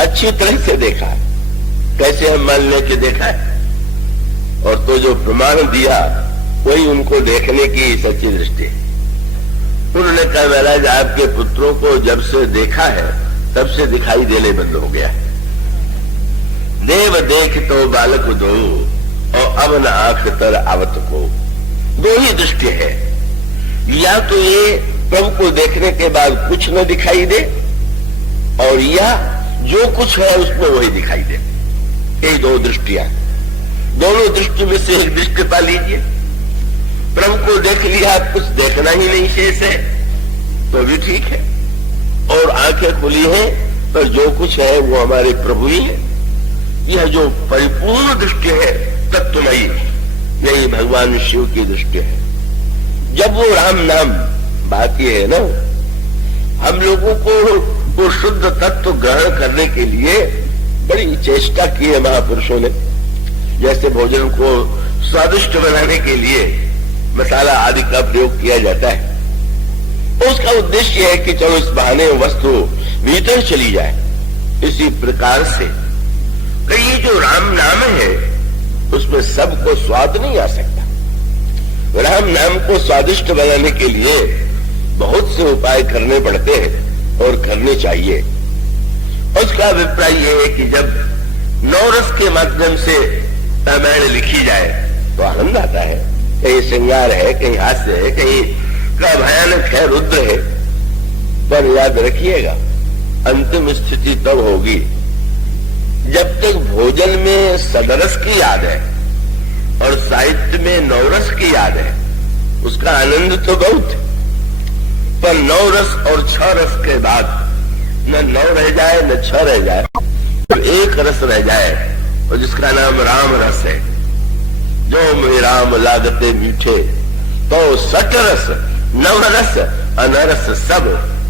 अच्छी तरह से देखा है। कैसे हम मान लें कि देखा है? और तो जो प्रमाण दिया वही उनको देखने की सच्ची दृष्टि है। उन्होंने कहा, महाराज आपके पुत्रों को जब से देखा है तब से दिखाई देने बंद हो गया है। देव देख तो बालक दो और अब न आंख तर आवत को। दो ही दृष्टि है, या तो ये प्रभु को देखने के बाद कुछ न दिखाई दे, और या जो कुछ है उसमें वही दिखाई दे। ये दो दृष्टियां, दोनों दृष्टि में से एक दृष्टि पा लीजिए। प्रभु को देख लिया, कुछ देखना ही नहीं शेष है तो भी ठीक है, और आंखें खुली हैं पर जो कुछ है वो हमारे प्रभु ही है। यह जो परिपूर्ण दृष्टि है तत्वमयी, यही भगवान शिव की दृष्टि है। जब वो राम नाम, बात ये है ना, हम लोगों को वो शुद्ध तत्व ग्रहण करने के लिए बड़ी चेष्टा की है महापुरुषों ने। जैसे भोजन को स्वादिष्ट बनाने के लिए मसाला आदि का प्रयोग किया जाता है, उसका उद्देश्य है कि चलो इस बहाने वस्तु भीतर चली जाए। इसी प्रकार से कई जो राम नाम है उसमें सबको स्वाद नहीं आ सकता। राम नाम को स्वादिष्ट बनाने के लिए बहुत से उपाय करने पड़ते हैं और करने चाहिए। उसका अभिप्राय यह है कि जब नवरस के माध्यम से रामायण लिखी जाए तो आनंद आता है। कहीं श्रृंगार है, कहीं हास्य है, कहीं का भयानक है, रुद्र है, पर याद रखिएगा अंतिम स्थिति तब होगी जब तक भोजन में सदरस की याद है और साहित्य में नवरस की याद है, उसका आनंद तो बहुत, पर नवरस और छह रस के बाद न नौ रह जाए न छह रह जाए, तो एक रस रह जाए और जिसका नाम राम रस है। जो में राम लागते मीठे तो सठ रस नवरस अनरस सब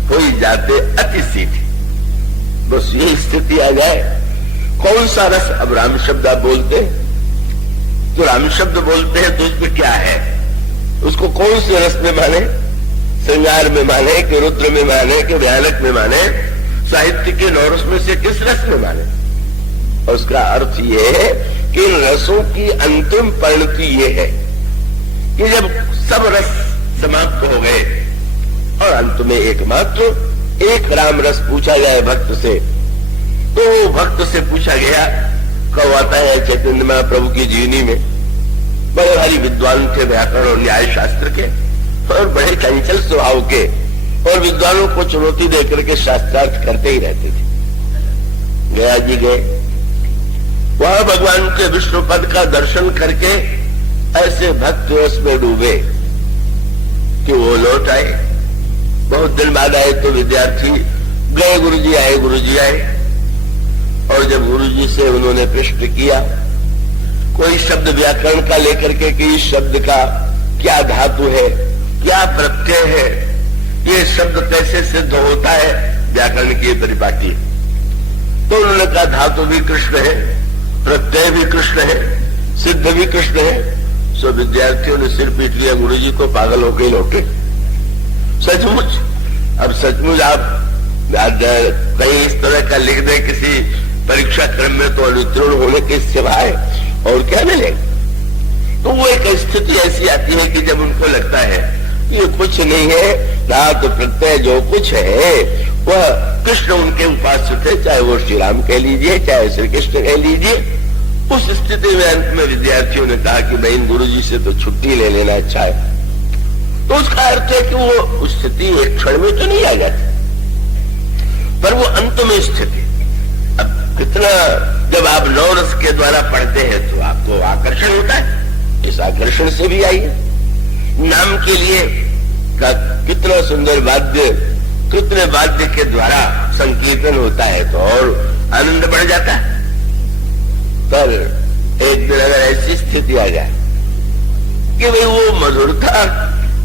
हो जाते अति सीठे। बस यही स्थिति आ जाए। कौन सा रस? अब राम शब्द आप बोलते हैं तो राम शब्द बोलते हैं तो उसमें क्या है? उसको कौन से रस में माने? श्रृंगार में माने कि रुद्र में माने कि भयानक में माने? साहित्य के नौरस में से किस रस में माने? और उसका अर्थ ये है कि इन रसों की अंतिम परिणति ये है कि जब सब रस समाप्त हो गए और अंत में एकमात्र एक राम रस पूछा जाए भक्त से, तो भक्त से पूछा गया, कब आता है चैतन्य महाप्रभु की जीवनी में? बड़े भारी विद्वान थे, व्याकरण और न्याय शास्त्र के, और बड़े चंचल स्वभाव के, और विद्वानों को चुनौती देकर के शास्त्रार्थ करते ही रहते थे। गया जी गए, वहां भगवान के विष्णु पद का दर्शन करके ऐसे भक्त रस में डूबे कि वो लौट आए। बहुत दिन बाद आए तो विद्यार्थी गए, गुरुजी आए, गुरुजी आए, और जब गुरुजी से उन्होंने प्रश्न किया कोई शब्द व्याकरण का लेकर के कि इस शब्द का क्या धातु है, क्या प्रत्यय है, ये शब्द कैसे सिद्ध होता है, व्याकरण की परिपाटी, तो उन्होंने कहा धातु भी कृष्ण है, प्रत्यय भी कृष्ण है, सिद्ध भी कृष्ण है। सो विद्यार्थियों ने सिर पीट लिया, गुरुजी को पागल होकर लौटे। सचमुच, अब सचमुच आप कहीं इस तरह का लिख दे किसी परीक्षा क्रम में तो अनुत्तीर्ण होने के सिवाय और क्या मिले? तो वो एक स्थिति ऐसी आती है कि जब उनको लगता है ये कुछ नहीं है, धातु प्रत्यय जो कुछ है वह कृष्ण उनके उपास्य थे, चाहे वो श्री राम कह लीजिए चाहे श्री कृष्ण कह लीजिए। उस स्थिति में अंत में विद्यार्थियों ने कहा कि भाई गुरु जी से तो छुट्टी ले लेना अच्छा है। तो उसका अर्थ है कि वो स्थिति एक क्षण में तो नहीं आ जाती, पर वो अंत में स्थिति। अब कितना जब आप नवरस के द्वारा पढ़ते हैं तो आपको आकर्षण होता है, इस आकर्षण से भी आइए। नाम के लिए का कितना सुंदर वाद्य, कितने वाद्य के द्वारा संकीर्तन होता है तो और आनंद बढ़ जाता है। पर एक दिन अगर ऐसी स्थिति आ जाए कि भाई वो मधुरता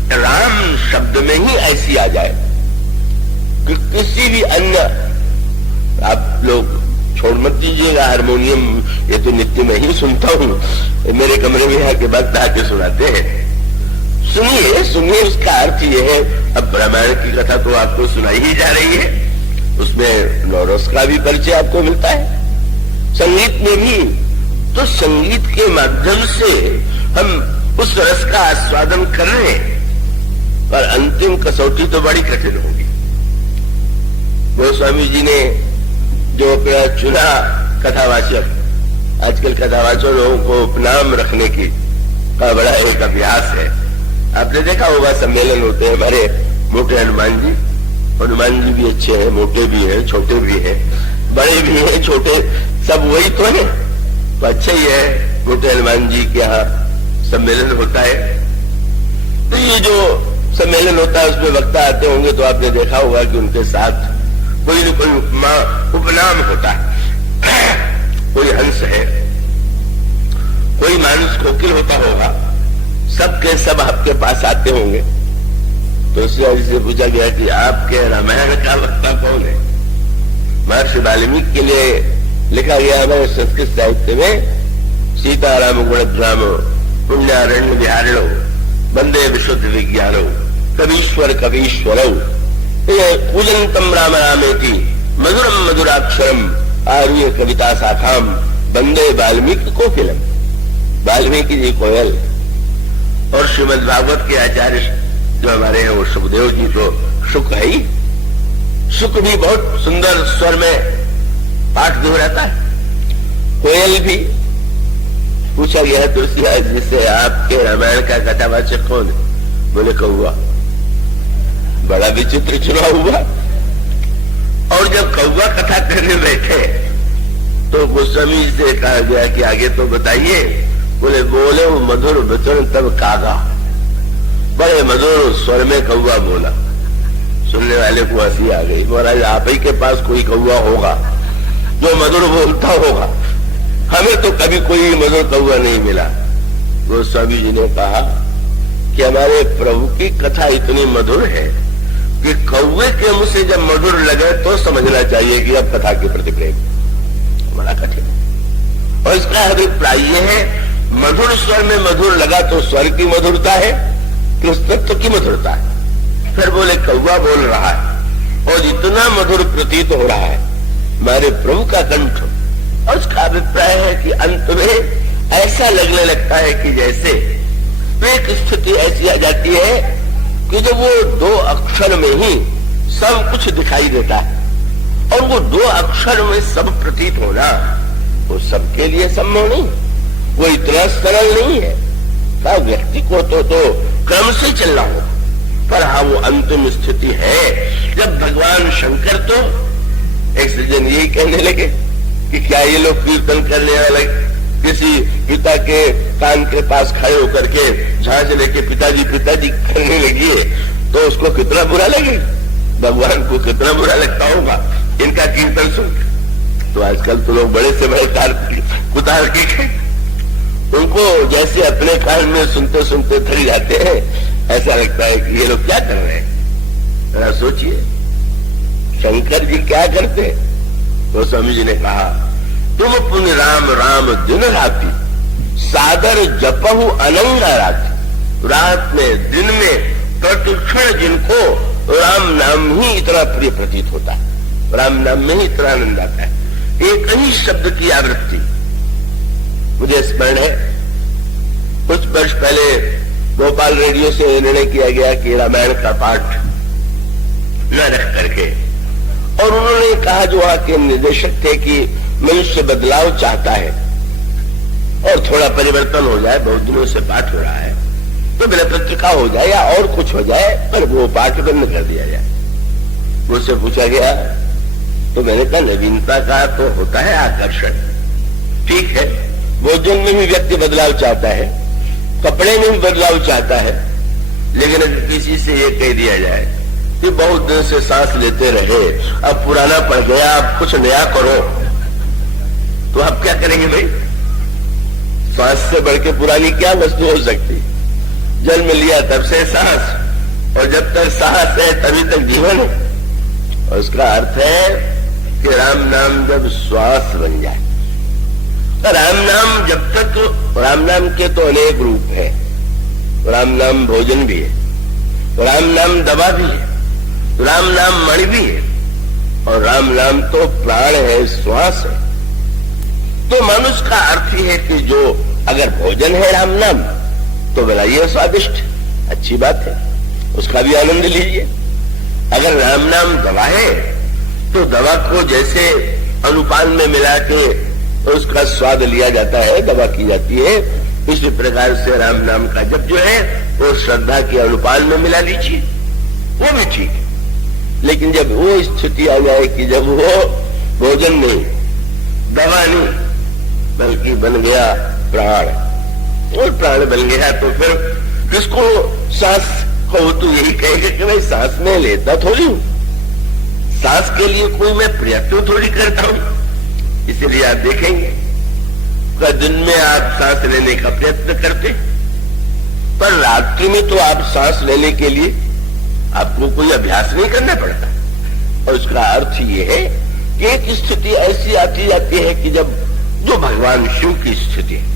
राम शब्द में ही ऐसी आ जाए कि किसी भी अन्य, आप लोग छोड़ मत दीजिएगा हारमोनियम, ये तो नित्य में ही सुनता हूं, मेरे कमरे में आके भक्त आके सुनाते हैं। सुनिए सुनिए, उसका अर्थ ये है, अब रामायण की कथा तो आपको सुनाई ही जा रही है, उसमें नवरस का भी परिचय आपको मिलता है, संगीत में भी। तो संगीत के माध्यम से हम उस रस का आस्वादन कर रहे हैं, पर अंतिम कसौटी तो बड़ी कठिन होगी। गोस्वामी जी ने जो अपना चुना कथावाचक, आज आजकल कथावाचों लोगों को उपनाम रखने की का बड़ा एक अभ्यास है। आपने देखा होगा सम्मेलन होते हैं हमारे मोटे हनुमान जी भी अच्छे हैं, मोटे भी हैं, छोटे भी हैं, बड़े भी हैं, छोटे, सब वही तो है, तो अच्छा ही है। मोटे हनुमान जी के यहाँ सम्मेलन होता है, तो ये जो सम्मेलन होता है उसमें वक्ता आते होंगे, तो आपने देखा होगा कि उनके साथ कोई न कोई उपनाम होता है। कोई हंस है, कोई मानुष कोकिल होता होगा, सबके सब आपके पास आते होंगे। तो उससे पूछा गया कि आपके रामायण का वक्ता कौन है? महर्षि वाल्मीकि के लिए लिखा गया हमारे संस्कृत साहित्य में, सीताराम गुणग्राम पुण्यारण्य विहारिणो वंदे विशुद्ध विज्ञानो कवीश्वर कवीश्वरौ पूजनतम राम रामेति मधुरम मधुराक्षरम आरुह्य कविता शाखाम वंदे वाल्मीकि कोकिलम। वाल्मीकि जी कोयल। और श्रीमद् भागवत के आचार्य जो हमारे हैं वो सुखदेव जी, तो सुख है ही, सुख भी बहुत सुंदर स्वर में पाठ दोहराता है। कोयल भी। पूछा गया तुलसीदास जी से, आपके रामायण का कथावाचक कौन है? बोले कौआ। बड़ा विचित्र चुनाव हुआ। और जब कौआ कथा करने बैठे तो गोस्वामी से कहा गया कि आगे तो बताइए। बोले वो मधुर वचन तब कागा, बड़े मधुर स्वर में कौआ बोला। सुनने वाले को हंसी आ गई। महाराज आप ही के पास कोई कौआ होगा जो मधुर बोलता होगा, हमें तो कभी कोई मधुर कौआ नहीं मिला। गोस्वामी जी ने कहा कि हमारे प्रभु की कथा इतनी मधुर है कि कौवे के मुंह से जब मधुर लगे तो समझना चाहिए कि अब कथा के प्रति प्रेम। बड़ा कठिन। और इसका अभिप्राय यह है, मधुर स्वर में मधुर लगा तो स्वर की मधुरता है कि उस तत्व की मधुरता है। फिर बोले कौवा बोल रहा है और इतना मधुर प्रतीत हो रहा है हमारे प्रभु का कंठ। और उसका अभिप्राय है कि अंत में ऐसा लगने लगता है कि जैसे एक स्थिति ऐसी आ जाती है कि जब वो दो अक्षर में ही सब कुछ दिखाई देता है, और वो दो अक्षर में सब प्रतीत होना वो सबके लिए संभव नहीं, वो इतना सरल नहीं है। का व्यक्ति को तो क्रम से चलना होगा। पर हाँ, वो अंतिम स्थिति है जब भगवान शंकर तो एक सज्जन यही कहने लगे कि क्या ये लोग कीर्तन करने वाले किसी पिता के कान के पास खड़े होकर के झांझ लेके पिताजी पिताजी करने लगी है तो उसको कितना बुरा लगे, भगवान को कितना बुरा लगता होगा इनका कीर्तन सुन। तो आजकल तो लोग बड़े से बड़े तार्किक हैं, उनको जैसे अपने कान में सुनते सुनते थक जाते हैं, ऐसा लगता है कि ये लोग क्या कर रहे हैं। जरा सोचिए शंकर जी क्या करते। तो स्वामी जी ने कहा, तुम पुण्य राम राम दिन राति सादर जपहु अनंगा राति। रात में दिन में प्रतिक्षण जिनको राम नाम ही इतना प्रिय प्रतीत होता है, राम नाम में ही इतना आनंद आता है। एक ही शब्द की आवृत्ति मुझे स्मरण है, कुछ वर्ष पहले भोपाल रेडियो से निर्णय किया गया कि रामायण का पाठ न रख करके, और उन्होंने कहा जो वहां के निदेशक थे कि मनुष्य बदलाव चाहता है और थोड़ा परिवर्तन हो जाए, बहुत दिनों से पाठ हो रहा है तो बिना पत्रिका हो जाए या और कुछ हो जाए पर वो पाठ बंद कर दिया जाए। मुझसे पूछा गया तो मैंने कहा नवीनता का तो होता है आकर्षण, ठीक है, भोजन में भी व्यक्ति बदलाव चाहता है, कपड़े में भी बदलाव चाहता है, लेकिन अगर किसी से ये कह दिया जाए कि बहुत दिन से सांस लेते रहे, अब पुराना पड़ गया, अब कुछ नया करो, तो आप क्या करेंगे भाई? सांस से बढ़ के पुरानी क्या वस्तु हो सकती? जन्म लिया तब से सांस, और जब तक सांस है तभी तक जीवन है। और उसका अर्थ है कि राम नाम जब श्वास बन जाए, तो राम नाम जब तक, राम नाम के तो अनेक रूप है, राम नाम भोजन भी है, राम नाम दवा भी है, राम नाम मणि भी है, और राम नाम तो प्राण है, श्वास है। तो मनुष्य का अर्थ ही है कि जो अगर भोजन है राम नाम तो बनाइए स्वादिष्ट, अच्छी बात है, उसका भी आनंद लीजिए। अगर राम नाम दवा है तो दवा को जैसे अनुपान में मिला के तो उसका स्वाद लिया जाता है, दवा की जाती है। इसी प्रकार से राम नाम का जप जो है वो श्रद्धा के अनुपाल में मिला लीजिए, वो भी ठीक है। लेकिन जब वो स्थिति आ जाए कि जब वो भोजन नहीं, दवा नहीं, बल्कि बन गया प्राण, और प्राण बन गया तो फिर किसको सांस को तो यही कहेगा कि भाई सांस में लेता थोड़ी हूं, सांस के लिए कोई मैं प्रयत्न थोड़ी करता हूं। इसलिए आप देखेंगे कि दिन में आप सांस लेने का प्रयत्न करते, पर रात्रि में तो आप सांस लेने के लिए आपको कोई अभ्यास नहीं करना पड़ता। और उसका अर्थ ये है कि एक स्थिति ऐसी आती जाती है कि जब जो भगवान शिव की स्थिति है,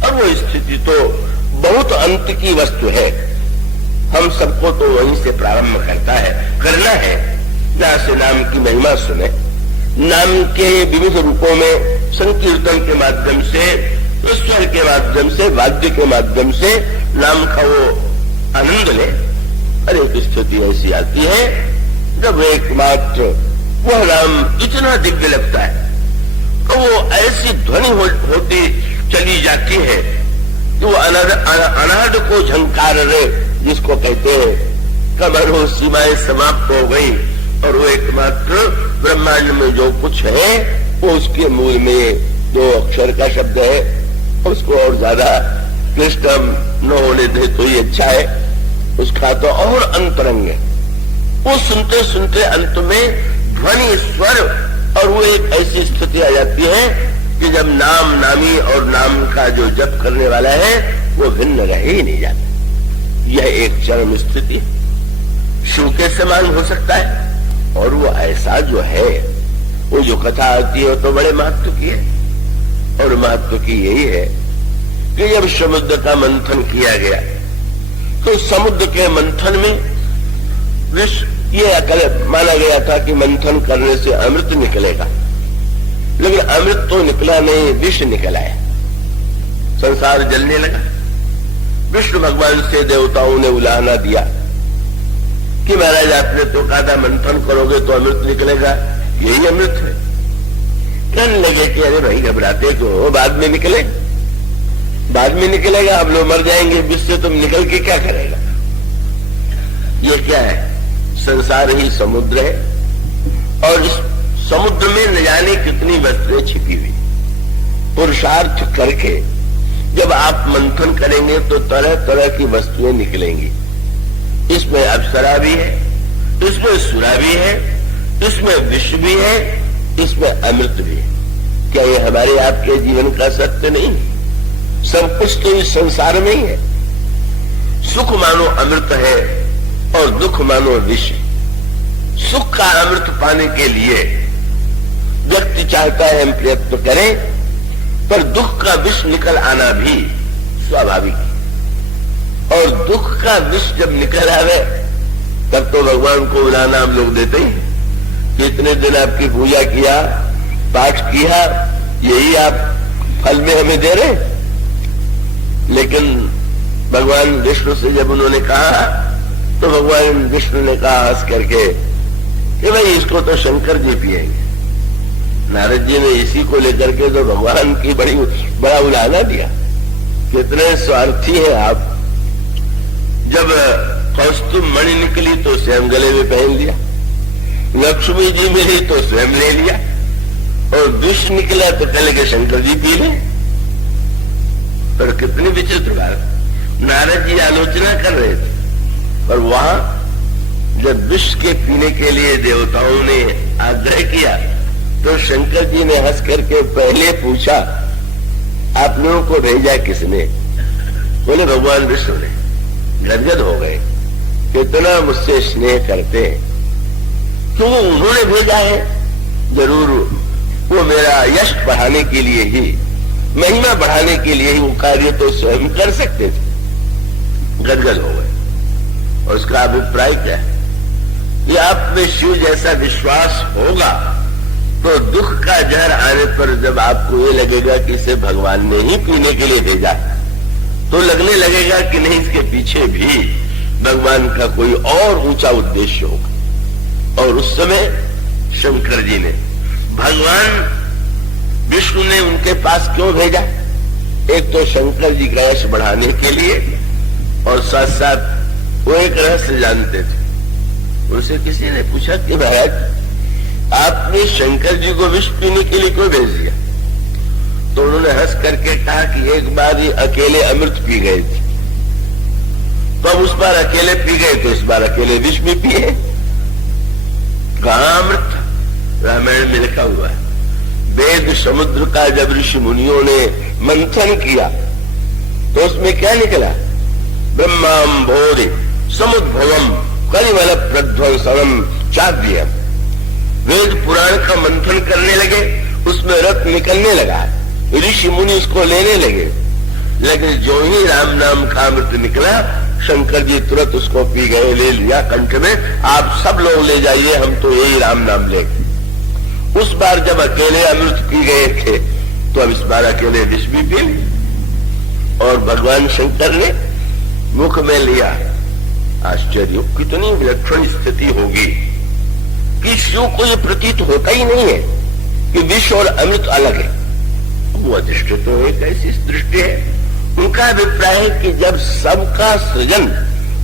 और वो स्थिति तो बहुत अंत की वस्तु है, हम सबको तो वहीं से प्रारंभ करना है, जहां से नाम की महिमा सुने, नाम के विविध रूपों में संकीर्तन के माध्यम से, स्वर के माध्यम से, वाद्य के माध्यम से नाम का वो आनंद ले। और एक स्थिति ऐसी आती है जब एकमात्र वह नाम इतना दिव्य लगता है तो वो ऐसी ध्वनि होती चली जाती है जो अनाद को झंकार रे, जिसको कहते हैं, कमरों सीमाएं समाप्त हो गई, और वो एकमात्र ब्रह्मांड में जो कुछ है वो उसके मूल में 2 अक्षर का शब्द है। उसको और ज्यादा क्लिष्ट न होने दे तो ही अच्छा है, उसका तो और अंतरंग है। वो सुनते सुनते अंत में ध्वनि, स्वर, और वो एक ऐसी स्थिति आ जाती है कि जब नाम, नामी और नाम का जो जप करने वाला है वो भिन्न रह ही नहीं जाता। यह एक चरम स्थिति शिव के समान हो सकता है। और वो ऐसा जो है, वो जो कथा आती है वो तो बड़े महत्व की है, और महत्व की यही है कि जब समुद्र का मंथन किया गया तो समुद्र के मंथन में विष, ये अकल माना गया था कि मंथन करने से अमृत निकलेगा, लेकिन अमृत तो निकला नहीं, विष निकल आया, संसार जलने लगा। विष्णु भगवान से देवताओं ने उलाहना दिया कि महाराज आपने तो कहा था मंथन करोगे तो अमृत निकलेगा, यही अमृत है। कहने लगे कि अरे भाई घबराते तो बाद में निकले, बाद में निकलेगा, हम लोग मर जाएंगे, विष से तुम निकल के क्या करेगा। ये क्या है, संसार ही समुद्र है, और इस समुद्र में न जाने कितनी वस्तुएं छिपी हुई। पुरुषार्थ करके जब आप मंथन करेंगे तो तरह तरह की वस्तुएं निकलेंगी। इसमें अप्सरा भी है, इसमें सुरा भी है, इसमें विष भी है, इसमें अमृत भी है। क्या ये हमारे आपके जीवन का सत्य नहीं? सब कुछ तो इस संसार में ही है। सुख मानो अमृत है और दुख मानो विष। सुख का अमृत पाने के लिए व्यक्ति चाहता है हम प्रयत्न करें, पर दुख का विष निकल आना भी स्वाभाविक है। और दुख का विष जब निकल आवे तब तो भगवान को उलाना हम लोग देते ही कि इतने दिन आपकी पूजा किया, पाठ किया, यही आप फल में हमें दे रहे। लेकिन भगवान विष्णु से जब उन्होंने कहा तो भगवान विष्णु ने कहा हंस करके कि भाई इसको तो शंकर जी पिएंगे। नारद जी ने इसी को लेकर के तो भगवान की बड़ा उलाहना दिया। कितने स्वार्थी है आप। जब कौस्तुभ मणि निकली तो स्वयं गले में पहन लिया, लक्ष्मी जी मिली तो स्वयं ले लिया, और विष निकला तो कल के शंकर जी पी ले। पर कितनी विचित्र बात। नारद जी आलोचना कर रहे थे, पर वहां जब विष के पीने के लिए देवताओं ने आग्रह किया तो शंकर जी ने हंस करके पहले पूछा आप लोगों को भेजा किसने? बोले भगवान विष्णु ने। गदगद हो गए, कितना मुझसे स्नेह करते हैं, क्यों उन्होंने भेजा है, जरूर वो मेरा यश बढ़ाने के लिए ही, महिमा बढ़ाने के लिए ही वो कार्य तो स्वयं कर सकते थे। गदगद हो गए। और उसका अभिप्राय क्या है? ये आप में शिव जैसा विश्वास होगा तो दुख का जहर आने पर जब आपको ये लगेगा कि इसे भगवान ने ही पीने के लिए भेजा, तो लगने लगेगा कि नहीं, इसके पीछे भी भगवान का कोई और ऊंचा उद्देश्य होगा। और उस समय शंकर जी ने भगवान विष्णु ने उनके पास क्यों भेजा? एक तो शंकर जी का यश बढ़ाने के लिए, और साथ साथ वो एक रहस्य जानते थे। उनसे किसी ने पूछा कि महाराज आपने शंकर जी को विष पीने के लिए क्यों भेज दिया? तो उन्होंने हंस करके कहा कि एक बार ये अकेले अमृत पी गए थे, तो अब उस बार अकेले पी गए तो इस बार अकेले विष भी पिए। कहां अमृत? रामायण में लिखा हुआ है, वेद समुद्र का जब ऋषि मुनियों ने मंथन किया तो उसमें क्या निकला? ब्रह्मांबोधि समुद्भवम कलिवल प्रध्वंसनम चाद्यम। वेद पुराण का मंथन करने लगे, उसमें रस निकलने लगा, ऋषि मुनि उसको लेने लगे, लेकिन जो ही राम नाम का अमृत निकला, शंकर जी तुरंत उसको पी गए, ले लिया कंठ में। आप सब लोग ले जाइए, हम तो यही राम नाम लेंगे। उस बार जब अकेले अमृत पी गए थे तो अब इस बार अकेले विष भी पी, और भगवान शंकर ने मुख में लिया। आश्चर्य, कितनी विलक्षण स्थिति होगी कि शिव को यह प्रतीत होता ही नहीं है कि विष और अमृत अलग है। वो दृष्टि तो एक ऐसी दृष्टि है, उनका अभिप्राय है कि जब सबका सृजन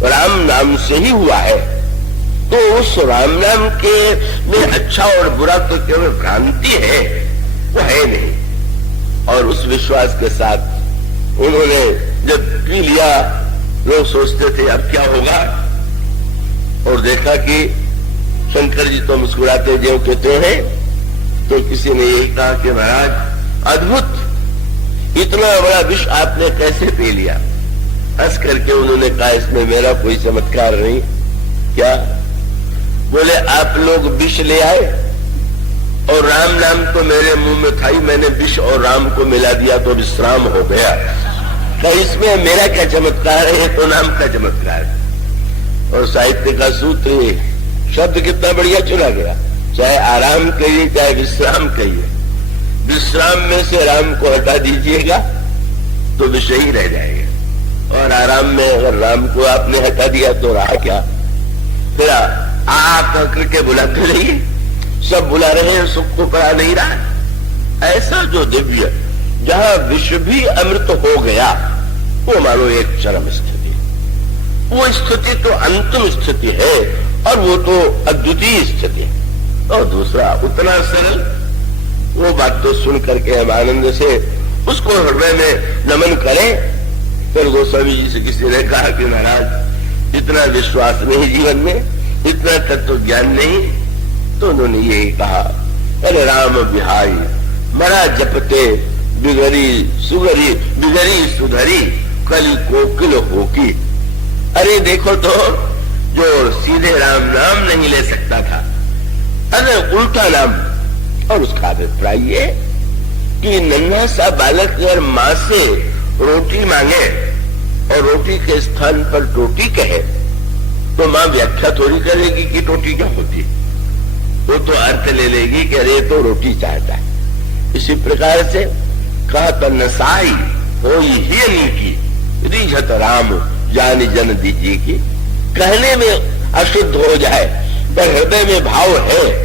राम नाम से ही हुआ है तो उस राम नाम के में अच्छा और बुरा तो केवल भ्रांति है, वो है नहीं। और उस विश्वास के साथ उन्होंने जब पी लिया, लोग सोचते थे अब क्या होगा, और देखा कि शंकर जी तो मुस्कुराते जो कहते हैं, तो किसी ने यही कहा कि महाराज अद्भुत, इतना बड़ा विष आपने कैसे पी लिया? हंस करके उन्होंने कहा इसमें मेरा कोई चमत्कार नहीं। क्या? बोले आप लोग विष ले आए और राम नाम तो मेरे मुंह में था ही, मैंने विष और राम को मिला दिया तो विश्राम हो गया। तो इसमें मेरा क्या चमत्कार है? तो नाम का चमत्कार है। और साहित्य का सूत्र, शब्द कितना बढ़िया चुना गया, चाहे आराम कहिए चाहे विश्राम कहिए। विश्राम में से राम को हटा दीजिएगा तो विषय ही रह जाएगा, और आराम में अगर राम को आपने हटा दिया तो रहा क्या? फिर आप करके बुलाते रहिए, सब बुला रहे हैं, सुख को पड़ा नहीं रहा। ऐसा जो दिव्य, जहां विश्व भी अमृत हो गया, वो मानो एक चरम स्थिति। वो स्थिति तो अंतिम स्थिति है, और वो तो अद्वितीय स्थिति है। और दूसरा उतना सरल, वो बात तो सुन करके हम आनंद से उसको हृदय में नमन करें। फिर गोस्वामी जी से किसी ने कहा कि महाराज इतना विश्वास नहीं जीवन में, इतना तत्व ज्ञान नहीं, तो उन्होंने यही कहा, अरे राम बिहारी मरा जपते बिगड़ी सुगरी बिगड़ी सुधरी कली कोकिल होकी। अरे देखो तो, जो सीधे राम नाम नहीं ले सकता था, अरे उल्टा नाम। और उसका अभिप्राय ये कि नन्हा सा बालक अगर मां से रोटी मांगे और रोटी के स्थान पर टोटी कहे, तो मां व्याख्या थोड़ी करेगी कि टोटी क्या होती, वो तो अर्थ ले लेगी कि अरे तो रोटी चाहता है। इसी प्रकार से कहा तो नसाई हो ही की रिझत राम जान जन दीजिए की। कहने में अशुद्ध हो जाए पर हृदय में भाव है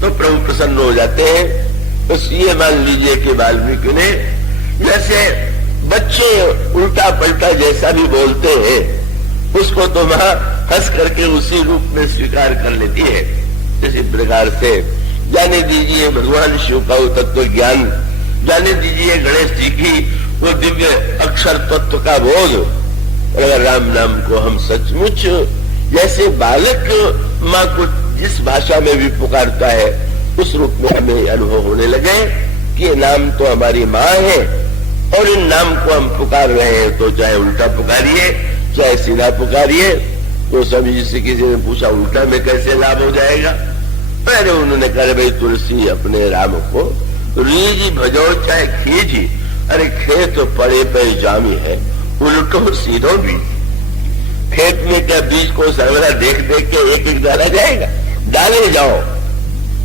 तो प्रभु प्रसन्न हो जाते हैं। बस ये मान लीजिए कि वाल्मीकि ने, जैसे बच्चे उल्टा पलटा जैसा भी बोलते हैं, उसको तो मां हंस करके उसी रूप में स्वीकार कर लेती है। इसी प्रकार से जाने दीजिए भगवान शिव का वो तत्व ज्ञान, जाने दीजिए गणेश जी की वो दिव्य अक्षर तत्व का बोध। और अगर राम नाम को हम सचमुच जैसे बालक माँ को जिस भाषा में भी पुकारता है, उस रूप में हमें अनुभव होने लगे कि ये नाम तो हमारी माँ है, और इन नाम को हम पुकार रहे हैं, तो चाहे उल्टा पुकारिए चाहे सीधा पुकारिए। तो सभी जिससे किसी ने पूछा उल्टा में कैसे लाभ हो जाएगा, पहले उन्होंने कहा भाई तुलसी अपने राम को रीजी भजो चाहे खींची। अरे खेत तो पड़े पे जामी है, उल्टो सीधो बीज। खेत में क्या बीज को सर्वदा देख देख के एक एक डाला जाएगा, डाले जाओ।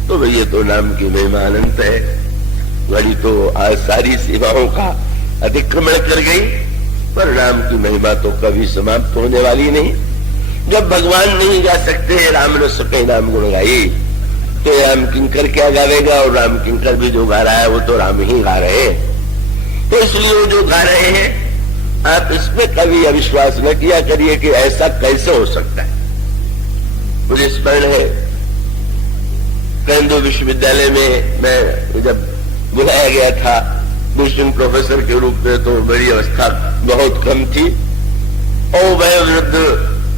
तो भाई ये तो नाम की महिमा अनंत है। घड़ी तो आज सारी सीमाओं का अतिक्रमण कर गई, पर राम की महिमा तो कभी समाप्त होने वाली नहीं। जब भगवान नहीं गा सकते, राम ने सके नाम गुण गाई। तो राम किंकर क्या गावेगा, और राम किंकर भी जो गा रहा है वो तो राम ही गा रहे हैं। तो इसलिए वो जो गा रहे हैं आप इसमें कभी अविश्वास न किया करिए कि ऐसा कैसे हो सकता है। मुझे स्मरण है केंद्रीय विश्वविद्यालय में मैं जब बुलाया गया था विजिटिंग प्रोफेसर के रूप में, तो मेरी अवस्था बहुत कम थी और वयोवृद्ध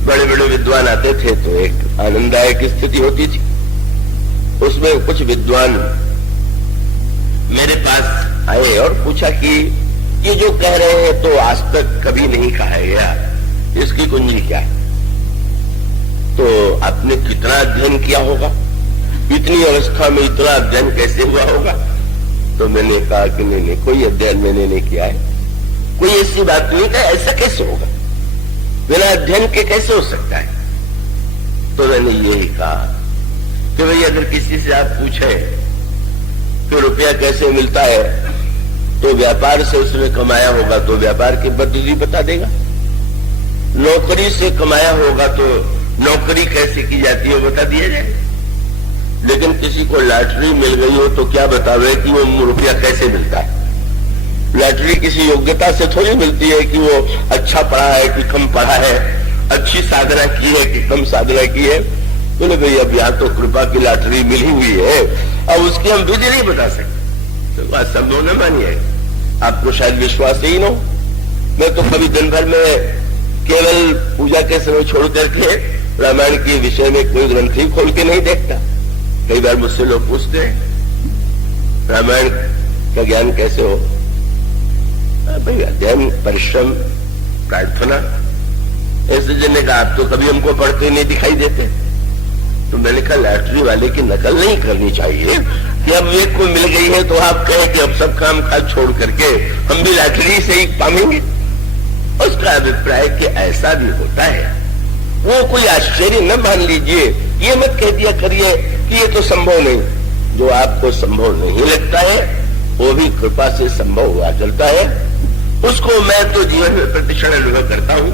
बड़े बड़े विद्वान आते थे, तो एक आनंददायक स्थिति होती थी। उसमें कुछ विद्वान मेरे पास आए और पूछा कि ये जो कह रहे हैं तो आज तक कभी नहीं कहा गया, इसकी कुंजी क्या है? तो आपने कितना अध्ययन किया होगा, इतनी अवस्था में इतना अध्ययन कैसे हुआ होगा? तो मैंने कहा कि नहीं, कोई अध्ययन मैंने नहीं किया है, कोई ऐसी बात नहीं है, ऐसा कैसे होगा, बिना अध्ययन के कैसे हो सकता है? तो मैंने यही कहा कि भाई अगर किसी से आप पूछें कि रुपया कैसे मिलता है, तो व्यापार से उसने कमाया होगा तो व्यापार की पद्धति बता देगा, नौकरी से कमाया होगा तो नौकरी कैसे की जाती है बता दिया जाए। लेकिन किसी को लॉटरी मिल गई हो तो क्या बतावे कि वो रुपया कैसे मिलता है? लॉटरी किसी योग्यता से थोड़ी मिलती है कि वो अच्छा पढ़ा है कि कम पढ़ा है, अच्छी साधना की है कि कम साधना की है। बोले भाई अब यहाँ तो कृपा की लॉटरी मिली हुई है, अब उसकी हम विधि नहीं बता सकते। तो बात संभव न मानिए, आपको शायद विश्वास ही न हो। मैं तो कभी दिन भर में केवल पूजा के समय छोड़ करके रामायण के विषय में कोई ग्रंथ ही खोल के नहीं देखता। कई बार मुझसे लोग पूछते हैं रामायण का ज्ञान कैसे हो? भाई अध्ययन, परिश्रम, प्रार्थना। ऐसे जने कहा आप तो कभी हमको पढ़ते नहीं दिखाई देते। तो मैंने कहा लॉटरी वाले की नकल नहीं करनी चाहिए कि अब एक को मिल गई है तो आप कहें कि अब सब काम काज छोड़ करके हम भी लॉटरी से ही पाएंगे। उसका अभिप्राय कि ऐसा भी होता है, वो कोई आश्चर्य न मान लीजिए। ये मत कह दिया करिए कि ये तो संभव नहीं। जो आपको संभव नहीं लगता है वो भी कृपा से संभव हुआ चलता है। उसको मैं तो जीवन में प्रतिक्षण अनुभव करता हूं।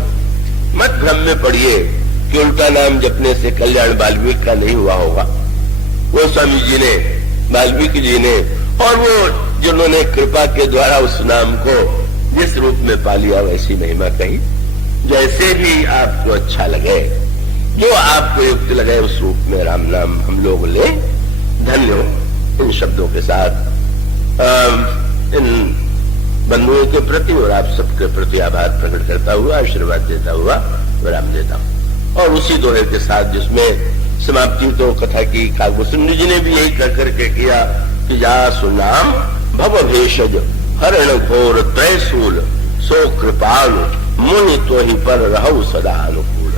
मत भ्रम में पड़िए कि उल्टा नाम जपने से कल्याण वाल्मीकि का नहीं हुआ होगा। वो स्वामी जी ने, वाल्मीकि जी ने, और वो जिन्होंने कृपा के द्वारा उस नाम को जिस रूप में पा लिया वैसी महिमा कही। जैसे भी आपको अच्छा लगे, जो आपको युक्त लगे उस रूप में राम नाम हम लोग ले। धन्य हो। इन शब्दों के साथ इन बंधुओं के प्रति और आप सबके प्रति आभार प्रकट करता हुआ, आशीर्वाद देता हुआ विराम देता हूं। और उसी दोहे के साथ जिसमें समाप्ति तो कथा की काव्यसुंदरी जी ने भी यही कर करके किया कि जा सुनाम भव भेषज हरण घोर त्रैशूल सो कृपालु मुनि तो ही पर रहु सदा अनुकूल।